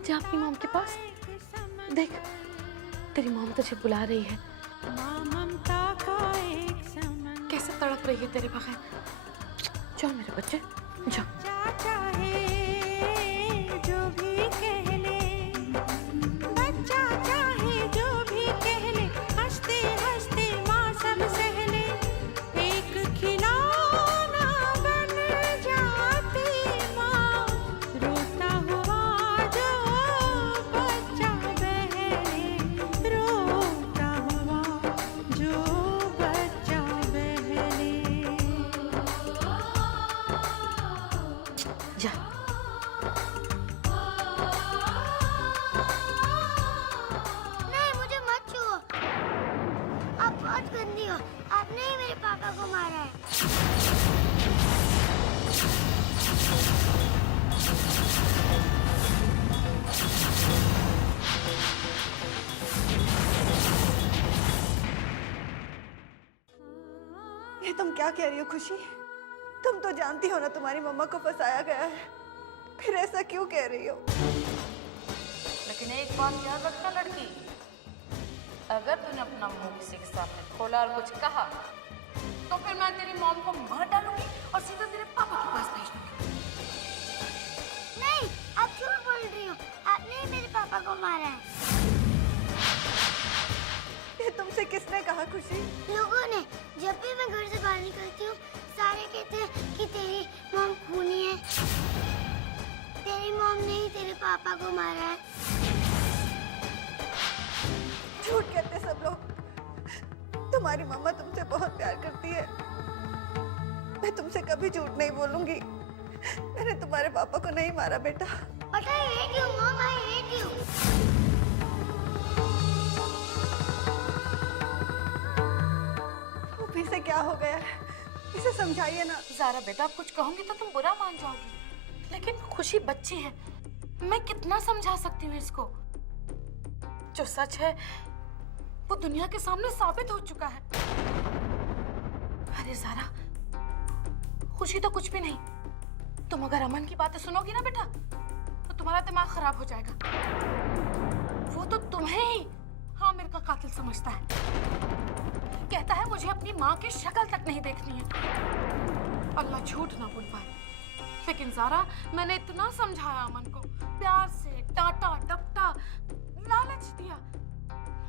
जा अपनी मॉम के पास। देख, तेरी मॉम तुझे बुला रही है। कैसे तड़प रही है तेरे बगैर। जाओ मेरे बच्चे, जाओ। नहीं मुझे मत छुओ, आप बहुत गंदी हो, आपने ही मेरे पापा को मारा है। ये तुम क्या कह रही हो खुशी? तुम तो जानती हो ना तुम्हारी मम्मा को फंसाया गया है, फिर ऐसा क्यों कह रही हो? लेकिन एक बात याद रखना लड़की, अगर तूने अपना मुंह किसी के सामने खोला और कुछ कहा तो फिर मैं तेरी मॉम को मार डालूंगी और सीधा तेरे पापा के पास भेज दूंगी। नहीं, आप झूठ बोल रही हो, आपने ही मेरे पापा को मारा है। ये तुमसे किसने कहा खुशी? लोगों ने। जब भी मैं घर से बाहर निकलती हूँ सारे कहते हैं कि तेरी मॉम खूनी है, तेरी मॉम ने ही तेरे पापा को मारा है। झूठ कहते सब लोग। तुम्हारी मम्मा तुमसे बहुत प्यार करती है, मैं तुमसे कभी झूठ नहीं बोलूंगी। मैंने तुम्हारे पापा को नहीं मारा बेटा। But I hate you, Mom, I hate you. इसे क्या हो गया है, इसे समझाइए ना। ज़ारा बेटा, आप कुछ कहोगे तो तुम बुरा मान जाओगी, लेकिन खुशी बच्ची है, मैं कितना समझा सकती हूँ इसको। जो सच है वो दुनिया के सामने साबित हो चुका है। अरे ज़ारा, खुशी तो कुछ भी नहीं। तुम अगर अमन की बातें सुनोगी ना बेटा तो तुम्हारा दिमाग खराब हो जाएगा। वो तो तुम्हें ही आमिर का कातिल समझता है, कहता है मुझे अपनी माँ की शक्ल तक नहीं देखनी है। अल्लाह झूठ ना बोल पाए, लेकिन ज़ारा मैंने इतना समझाया अमन को, प्यार से डांटा डपटा, लालच दिया,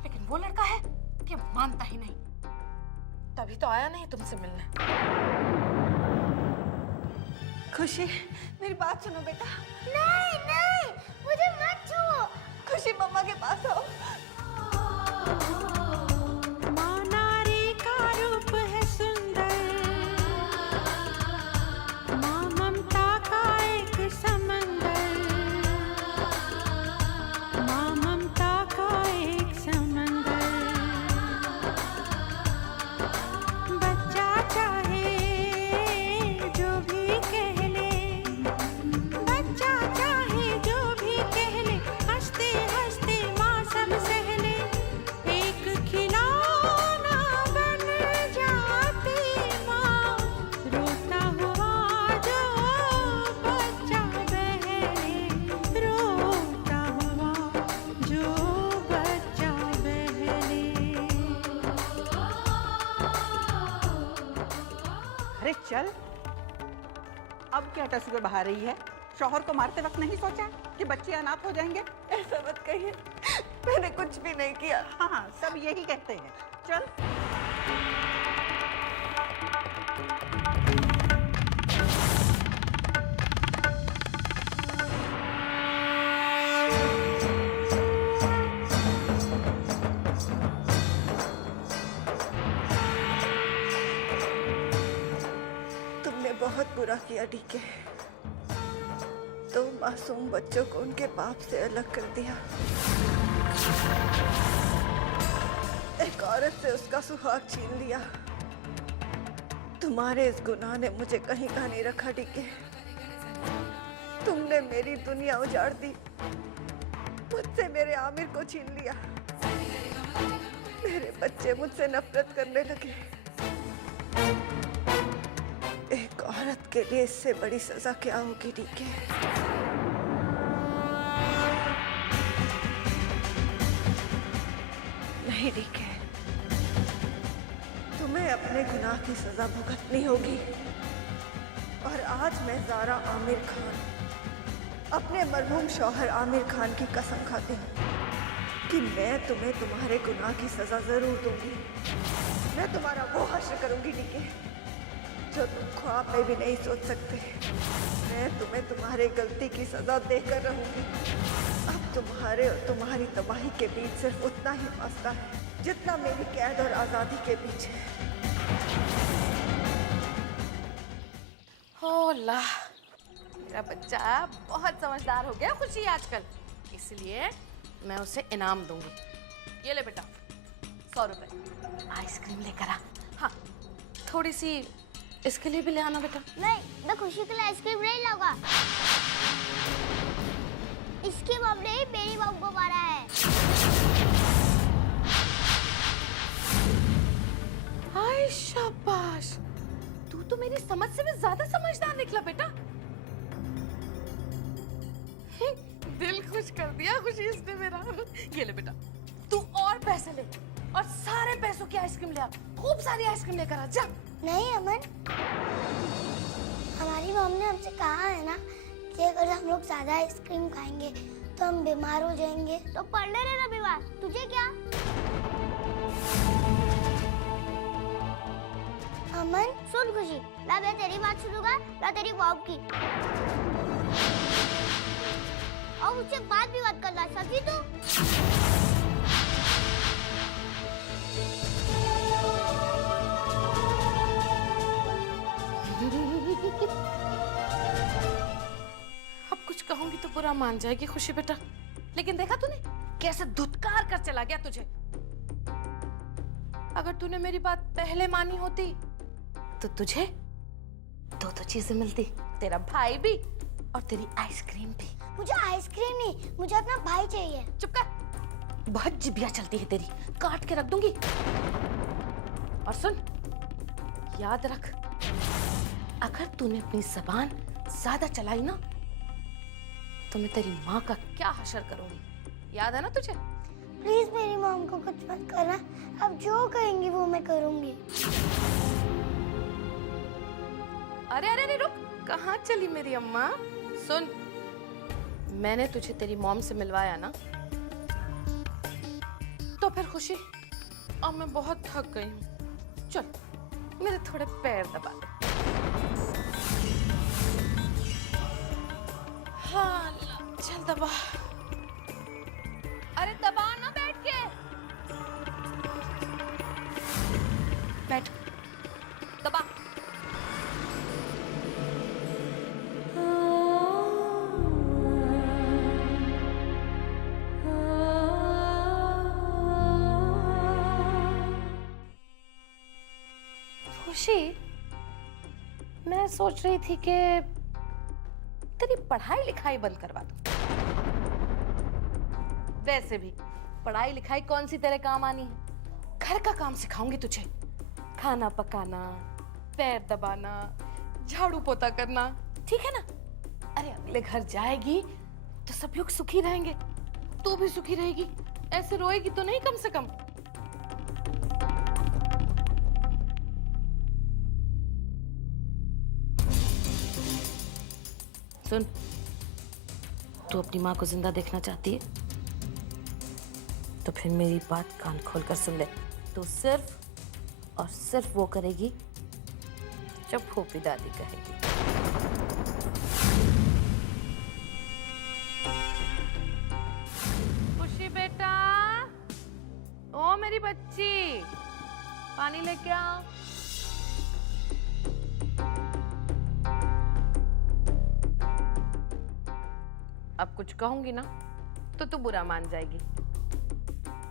लेकिन वो लड़का है कि मानता ही नहीं। तभी तो आया नहीं तुमसे मिलने। खुशी, मेरी बात सुनो बेटा। नहीं नहीं, मुझे मत छुओ। खुशी, मम्मा के पास आओ। चल, अब क्या टसुए बहा रही है? शौहर को मारते वक्त नहीं सोचा कि बच्चे अनाथ हो जाएंगे? ऐसा मत कहिए, मैंने कुछ भी नहीं किया। हाँ, सब यही कहते हैं। चल। बहुत बुरा किया डीके। दो मासूम बच्चों को उनके बाप से अलग कर दिया। एक औरत से उसका सुहाग छीन लिया। तुम्हारे इस गुनाह ने मुझे कहीं का नहीं रखा डीके। तुमने मेरी दुनिया उजाड़ दी, मुझसे मेरे आमिर को छीन लिया। मेरे बच्चे मुझसे नफरत करने लगे। एक औरत के लिए इससे बड़ी सजा क्या होगी डीके? नहीं डीके, तुम्हें अपने गुनाह की सजा भुगतनी होगी। और आज मैं ज़ारा आमिर खान अपने मरहूम शौहर आमिर खान की कसम खाती हूँ कि मैं तुम्हें तुम्हारे गुनाह की सजा जरूर दूंगी। मैं तुम्हारा वो हश्र करूंगी डीके जो तुम ख्वाब में भी नहीं सोच सकते। मैं तुम्हें तुम्हारे गलती की सजा देकर रहूंगी। अब तुम्हारे और तुम्हारी तबाही के बीच सिर्फ उतना ही फासला है जितना मेरी कैद और आज़ादी के बीच है। होला, मेरा बच्चा बहुत समझदार हो गया खुशी आजकल, इसलिए मैं उसे इनाम दूंगी। ये ले बेटा 100 रुपए, आइसक्रीम लेकर आ। हाँ, थोड़ी सी इसके लिए भी ले आना बेटा। नहीं, मैं खुशी के लिए आइसक्रीम नहीं लाऊंगा। इसके बाप ने ही मेरी बाप को मारा है। हाय शाबाश, तू तो मेरी समझ से भी ज्यादा समझदार निकला बेटा। दिल खुश कर दिया खुशी इसने मेरा। ये ले बेटा, तू और पैसे ले और सारे पैसों की आइसक्रीम ले आ। खूब सारी आइसक्रीम लेकर आ जा। नहीं अमन, हमारी मॉम ने हमसे कहा है ना कि अगर हम लोग ज्यादा आइसक्रीम खाएंगे तो हम बीमार हो जाएंगे। तो पढ़ ले ना बीमार, तुझे क्या? अमन सुन खुशी, ना मैं तेरी बात सुनूंगा ना तेरी मॉम की। और मुझसे बात भी मत करना, समझी तू? अब कुछ कहूंगी तो बुरा मान जाएगी खुशी बेटा, लेकिन देखा तूने कैसे धुतकार कर चला गया तुझे। अगर तूने मेरी बात पहले मानी होती तो तुझे दो चीजें मिलती, तेरा भाई भी और तेरी आइसक्रीम भी। मुझे आइसक्रीम नहीं, मुझे अपना भाई चाहिए। चुप कर, बहुत जिबिया चलती है तेरी, काट के रख दूंगी। और सुन, याद रख, अगर तूने अपनी जबान ज्यादा चलाई ना तो मैं तेरी माँ का क्या हशर करूंगी, याद है ना तुझे? प्लीज मेरी मॉम को कुछ मत करना, अब जो कहेंगी वो मैं करूंगी। अरे अरे अरे रुक, कहाँ चली मेरी अम्मा? सुन, मैंने तुझे तेरी मॉम से मिलवाया ना, तो फिर खुशी अब मैं बहुत थक गई हूँ। चल मेरे थोड़े पैर दबा दे। हाँ चल दबा। अरे दबा ना बैठ के। बैठ, दबा। खुशी, मैं सोच रही थी कि तेरी पढ़ाई लिखाई बंद करवा दूं। वैसे भी पढ़ाई लिखाई कौन सी तेरे काम आनी है? घर का काम सिखाऊंगी तुझे, खाना पकाना, पैर दबाना, झाड़ू पोता करना, ठीक है ना? अरे अगले घर जाएगी तो सब लोग सुखी रहेंगे, तू भी सुखी रहेगी। ऐसे रोएगी तो नहीं कम से कम। सुन, तू अपनी माँ को जिंदा देखना चाहती है तो फिर मेरी बात कान खोलकर सुन ले। तू सिर्फ और सिर्फ वो करेगी जब फूफी दादी कहेगी। खुशी बेटा, ओ मेरी बच्ची, पानी लेके आओ। अब कुछ कहूंगी ना तो तू बुरा मान जाएगी।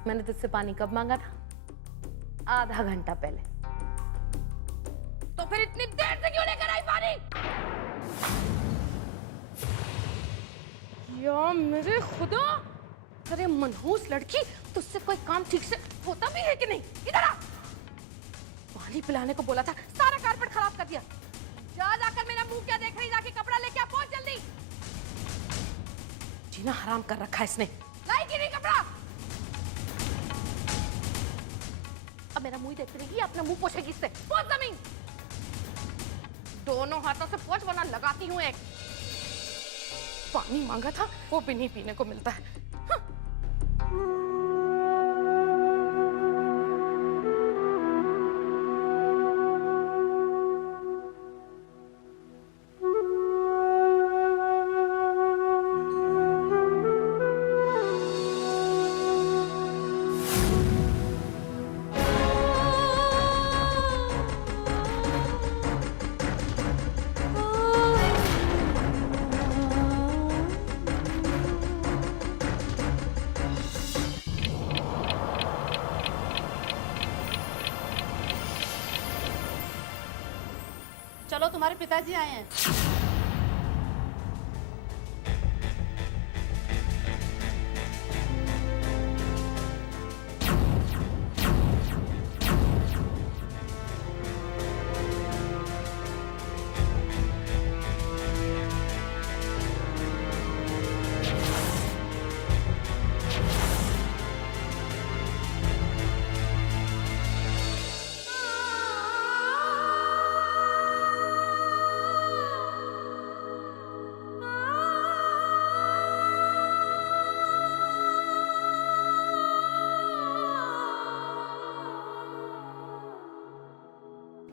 मैंने तुझसे पानी कब मांगा था? आधा घंटा पहले। तो फिर इतनी देर से क्यों लेकर आई पानी? या मेरे खुदा, अरे मनहूस लड़की, तुझसे कोई काम ठीक से होता भी है कि नहीं? इधर आ। पानी पिलाने को बोला था, सारा कारपेट खराब कर दिया। जा जाकर मेरा मुंह क्या देख रही, जाके कपड़ा लेके आ, पहुंच जल्दी। जीना हराम कर रखा है इसने। लाएगी नहीं कपड़ा? अब मेरा मुंह देखती रहेगी, अपना मुंह पोछेगी इससे। पहुंच जमीन। दोनों हाथों से पोंछ, वरना लगाती हूं एक। पानी मांगा था, वो भी नहीं पीने को मिलता है। चलो, तुम्हारे पिताजी आए हैं।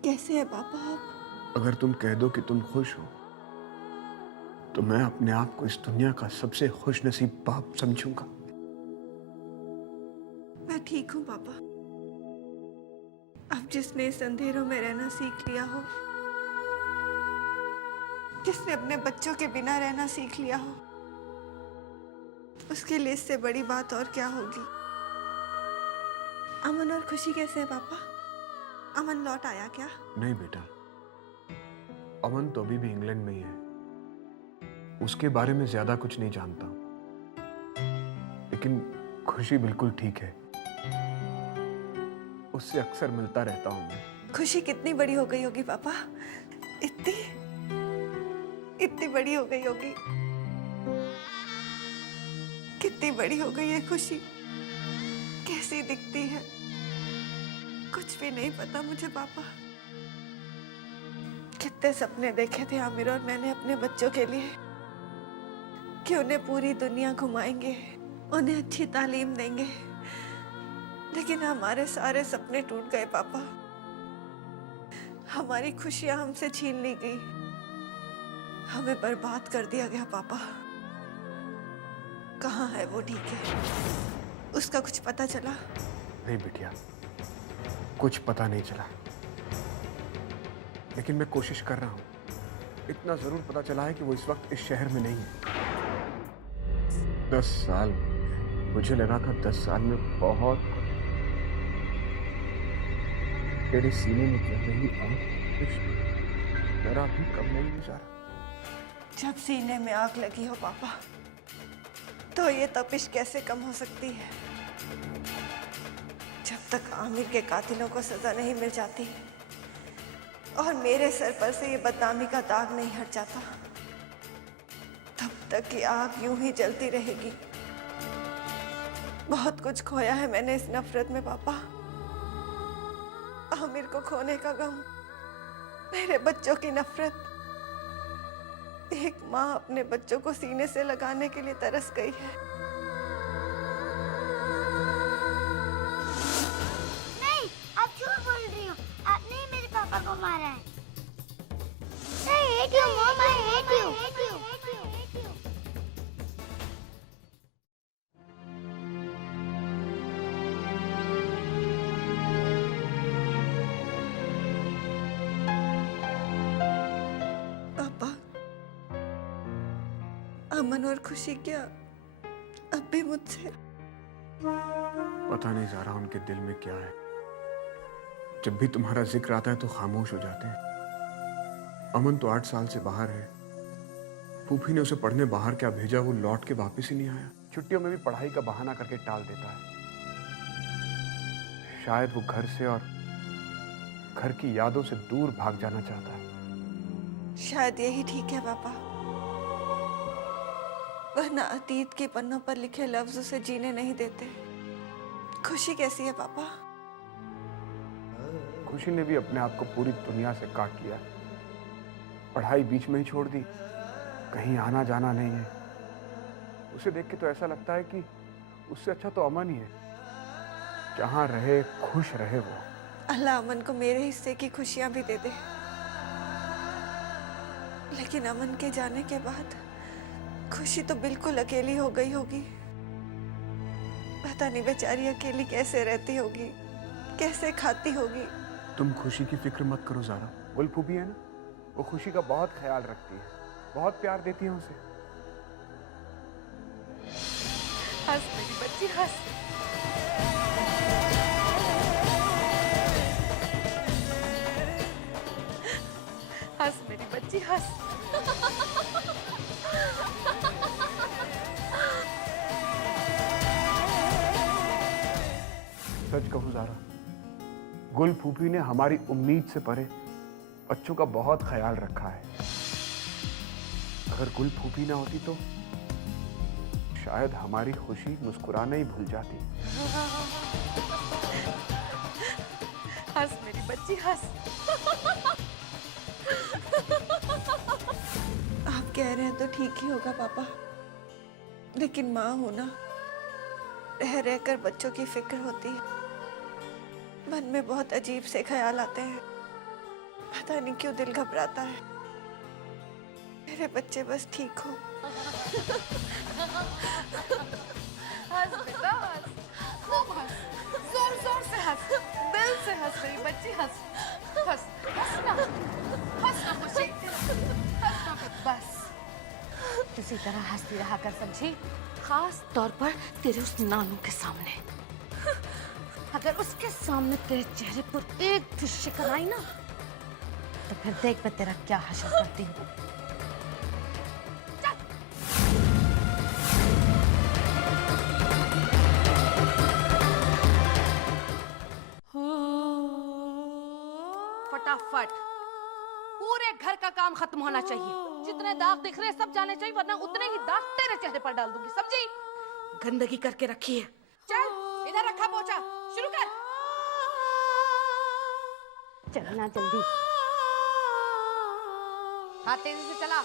कैसे है पापा आप? अगर तुम कह दो कि तुम खुश हो तो मैं अपने आप को इस दुनिया का सबसे खुशनसीब बाप समझूंगा। मैं ठीक हूँ पापा। अब जिसने इस अंधेरों में रहना सीख लिया हो, जिसने अपने बच्चों के बिना रहना सीख लिया हो, उसके लिए इससे बड़ी बात और क्या होगी। अमन और खुशी कैसे है पापा? अमन लौट आया क्या? नहीं बेटा, अमन तो अभी भी इंग्लैंड में ही है। उसके बारे में ज्यादा कुछ नहीं जानता, लेकिन खुशी बिल्कुल ठीक है। उससे अक्सर मिलता रहता हूँ मैं। खुशी कितनी बड़ी हो गई होगी पापा? इतनी बड़ी हो गई होगी। कितनी बड़ी हो गई है खुशी? कैसी दिखती है? कुछ भी नहीं पता मुझे पापा। कितने सपने देखे थे आमिर और मैंने अपने बच्चों के लिए कि उन्हें पूरी दुनिया घुमाएंगे, उन्हें अच्छी तालीम देंगे, लेकिन हमारे सारे सपने टूट गए पापा। हमारी खुशियां हमसे छीन ली गई, हमें बर्बाद कर दिया गया पापा। कहाँ है वो? ठीक है, उसका कुछ पता चला? नहीं बिटिया, कुछ पता नहीं चला, लेकिन मैं कोशिश कर रहा हूँ। इतना जरूर पता चला है कि वो इस वक्त इस शहर में नहीं है। 10 साल मुझे लगा था 10 साल में बहुत। तेरे सीने में चल रही आग जरा भी कम नहीं जा रहा। जब सीने में आग लगी हो पापा, तो ये तपिश कैसे कम हो सकती है? जब तक आमिर के कातिलों को सजा नहीं मिल जाती और मेरे सर पर से ये बदनामी का दाग नहीं हट जाता, तब तक ये आग यूं ही जलती रहेगी। बहुत कुछ खोया है मैंने इस नफरत में पापा। आमिर को खोने का गम, मेरे बच्चों की नफरत। एक माँ अपने बच्चों को सीने से लगाने के लिए तरस गई है। नहीं, आप झूठ बोल रही हो। आपने ही मेरे पापा को मारा है। I hate you, Mom. I hate you. अमन और खुशी क्या अब भी मुझसे? पता नहीं ज़ारा उनके दिल में क्या है, जब भी तुम्हारा जिक्र आता है तो खामोश हो जाते हैं। अमन तो 8 साल से बाहर है। फूफी ने उसे पढ़ने बाहर क्या भेजा, वो लौट के वापस ही नहीं आया। छुट्टियों में भी पढ़ाई का बहाना करके टाल देता है। शायद वो घर से और घर की यादों से दूर भाग जाना चाहता है। शायद यही ठीक है पापा, वरना अतीत के पन्नों पर लिखे लफ्ज उसे जीने नहीं देते। खुशी कैसी है पापा? खुशी ने भी अपने आप को पूरी दुनिया से काट लिया। पढ़ाई बीच में ही छोड़ दी, कहीं आना जाना नहीं है। उसे देख के तो ऐसा लगता है कि उससे अच्छा तो अमन ही है। जहां रहे खुश रहे वो। अल्लाह अमन को मेरे हिस्से की खुशियां भी दे दे। लेकिन अमन के जाने के बाद खुशी तो बिल्कुल अकेली हो गई होगी। पता नहीं बेचारी अकेली कैसे रहती होगी, कैसे खाती होगी। तुम खुशी की फिक्र मत करो ज़ारा। गुल फूफी है ना, वो खुशी का बहुत ख्याल रखती है, बहुत प्यार देती है उसे। हंस मेरी बच्ची हंस। हंस मेरी बच्ची हंस। सच कहूं ज़ारा, गुल फूफी ने हमारी उम्मीद से परे बच्चों का बहुत ख्याल रखा है। अगर गुल फूफी ना होती तो शायद हमारी खुशी मुस्कुराना ही भूल जाती। हंस मेरी बच्ची हंस। आप कह रहे हैं तो ठीक ही होगा पापा, लेकिन माँ होना, रह रहकर बच्चों की फिक्र होती है। मन में बहुत अजीब से ख्याल आते हैं। पता नहीं क्यों दिल घबराता है। मेरे बच्चे बस ठीक हो। हंस बेटा हंस, खूब हंस, जोर जोर से हंस, दिल से हंस मेरी बच्ची हंस। हंस हंस ना खुशी, हंस ना बस। इसी तरह हंसती रहा कर समझी, खास तौर पर तेरे उस नानू के सामने। अगर उसके सामने तेरे चेहरे पर एक भी शिकन आई ना, तो फिर देख मैं तेरा क्या हशर करती हूँ। फटाफट पूरे घर का काम खत्म होना चाहिए। जितने दाग दिख रहे सब जाने चाहिए, वरना उतने ही दाग तेरे चेहरे पर डाल दूंगी, समझी? गंदगी करके रखी है। चल इधर रखा पोछा, शुरू कर। चलना जल्दी, हाथ तेजी से चला।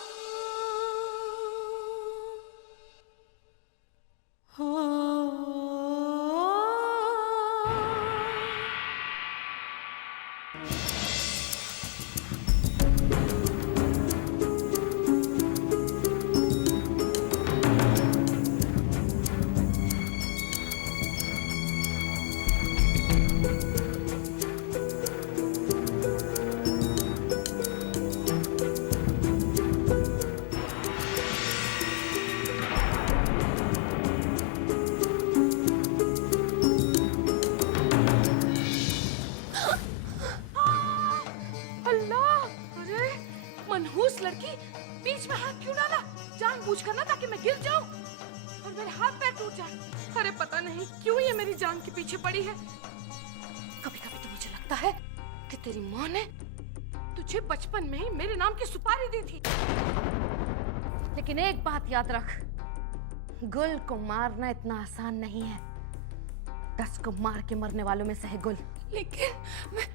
मनहूस लड़की, बीच में हाथ क्यों डाला? जानबूझकर ना, ताकि मैं गिर जाऊं और मेरे हाथ पैर टूट जाए। अरे पता नहीं क्यों ये मेरी जान के पीछे पड़ी है। कभी कभी तो मुझे लगता है कि तेरी माँ ने तुझे बचपन में ही मेरे नाम की सुपारी दी थी। लेकिन एक बात याद रख, गुल को मारना इतना आसान नहीं है। 10 को मार के मरने वालों में से है गुल। लेकिन मैं...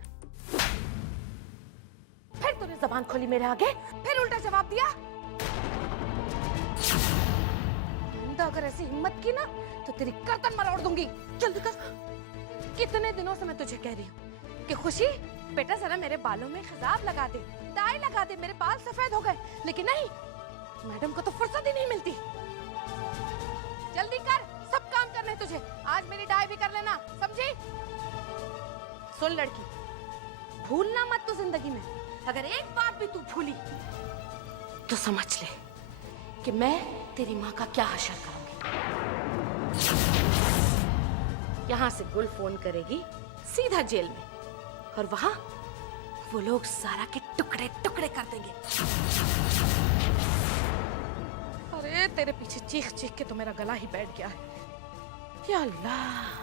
फिर तूने जबान खोली मेरे आगे, फिर उल्टा जवाब दिया। अगर ऐसी हिम्मत की ना तो तेरी गर्दन मरोड़ दूंगी। जल्दी कर। कितने दिनों से मैं तुझे कह रही हूँ कि खुशी बेटा जरा मेरे बालों में खिजाब लगा दे, डाई लगा दे, मेरे बाल सफेद हो गए। लेकिन नहीं, मैडम को तो फुर्सत ही नहीं मिलती। जल्दी कर, सब काम करने तुझे। आज मेरी डाई भी कर लेना, समझी? सुन लड़की, भूलना मत तू जिंदगी में। अगर एक बात भी तू भूली तो समझ ले कि मैं तेरी माँ का क्या हशर करूंगी। यहाँ से गुल फोन करेगी सीधा जेल में, और वहां वो लोग सारा के टुकड़े टुकड़े कर देंगे। अरे तेरे पीछे चीख चीख के तो मेरा गला ही बैठ गया है। या अल्लाह।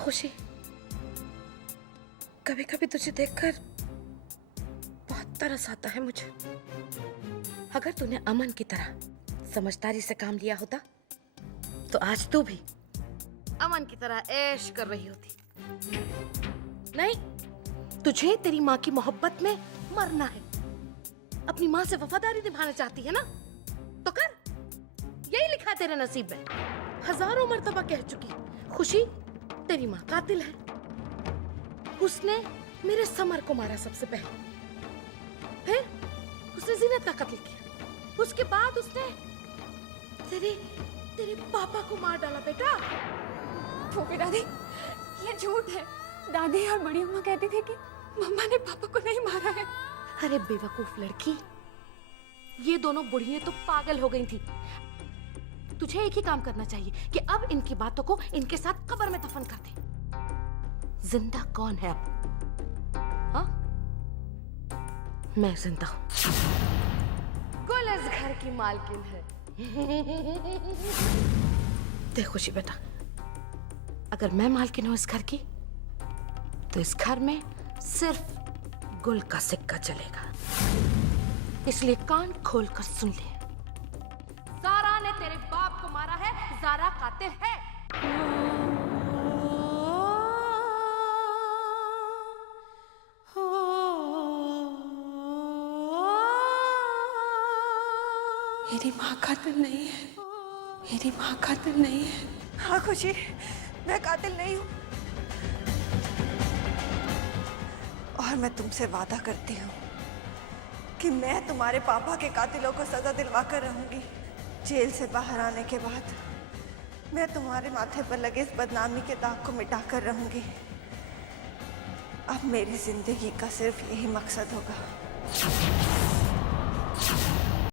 खुशी, कभी कभी तुझे देखकर बहुत तरस आता है मुझे। अगर तूने अमन की तरह समझदारी से काम लिया होता तो आज तू भी अमन की तरह ऐश कर रही होती। नहीं, तुझे तेरी माँ की मोहब्बत में मरना है। अपनी माँ से वफादारी निभाना चाहती है ना, तो कर। यही लिखा तेरे नसीब में। हजारों मर्तबा कह चुकी, खुशी तेरी माँ कातिल है। उसने मेरे समर को मारा सबसे पहले, फिर उसने जीनत का कत्ल किया, उसके बाद उसने तेरे पापा को मार डाला। बेटा फूफी दादी, ये झूठ है। दादी और बड़ी अम्मा कहती थी कि मम्मा ने पापा को नहीं मारा है। अरे बेवकूफ लड़की, ये दोनों बुढ़ियां तो पागल हो गई थी। तुझे एक ही काम करना चाहिए कि अब इनकी बातों को इनके साथ कब्र में दफन कर दे। जिंदा कौन है अब? हाँ, मैं जिंदा हूं। गुल इस घर की मालकिन है। देख खुशी बेटा, अगर मैं मालकिन हूं इस घर की, तो इस घर में सिर्फ गुल का सिक्का चलेगा। इसलिए कान खोलकर सुन ले। ज़ारा ने तेरे बाप को मारा है, ज़ारा कातिल है। मेरी माँ कातिल नहीं है, मेरी माँ कातिल नहीं है। हाँ खुशी, मैं कातिल नहीं हूँ। और मैं तुमसे वादा करती हूँ कि मैं तुम्हारे पापा के कातिलों को सजा दिलवा कर रहूंगी। जेल से बाहर आने के बाद मैं तुम्हारे माथे पर लगे इस बदनामी के दाग को मिटा कर रहूंगी। अब मेरी जिंदगी का सिर्फ यही मकसद होगा।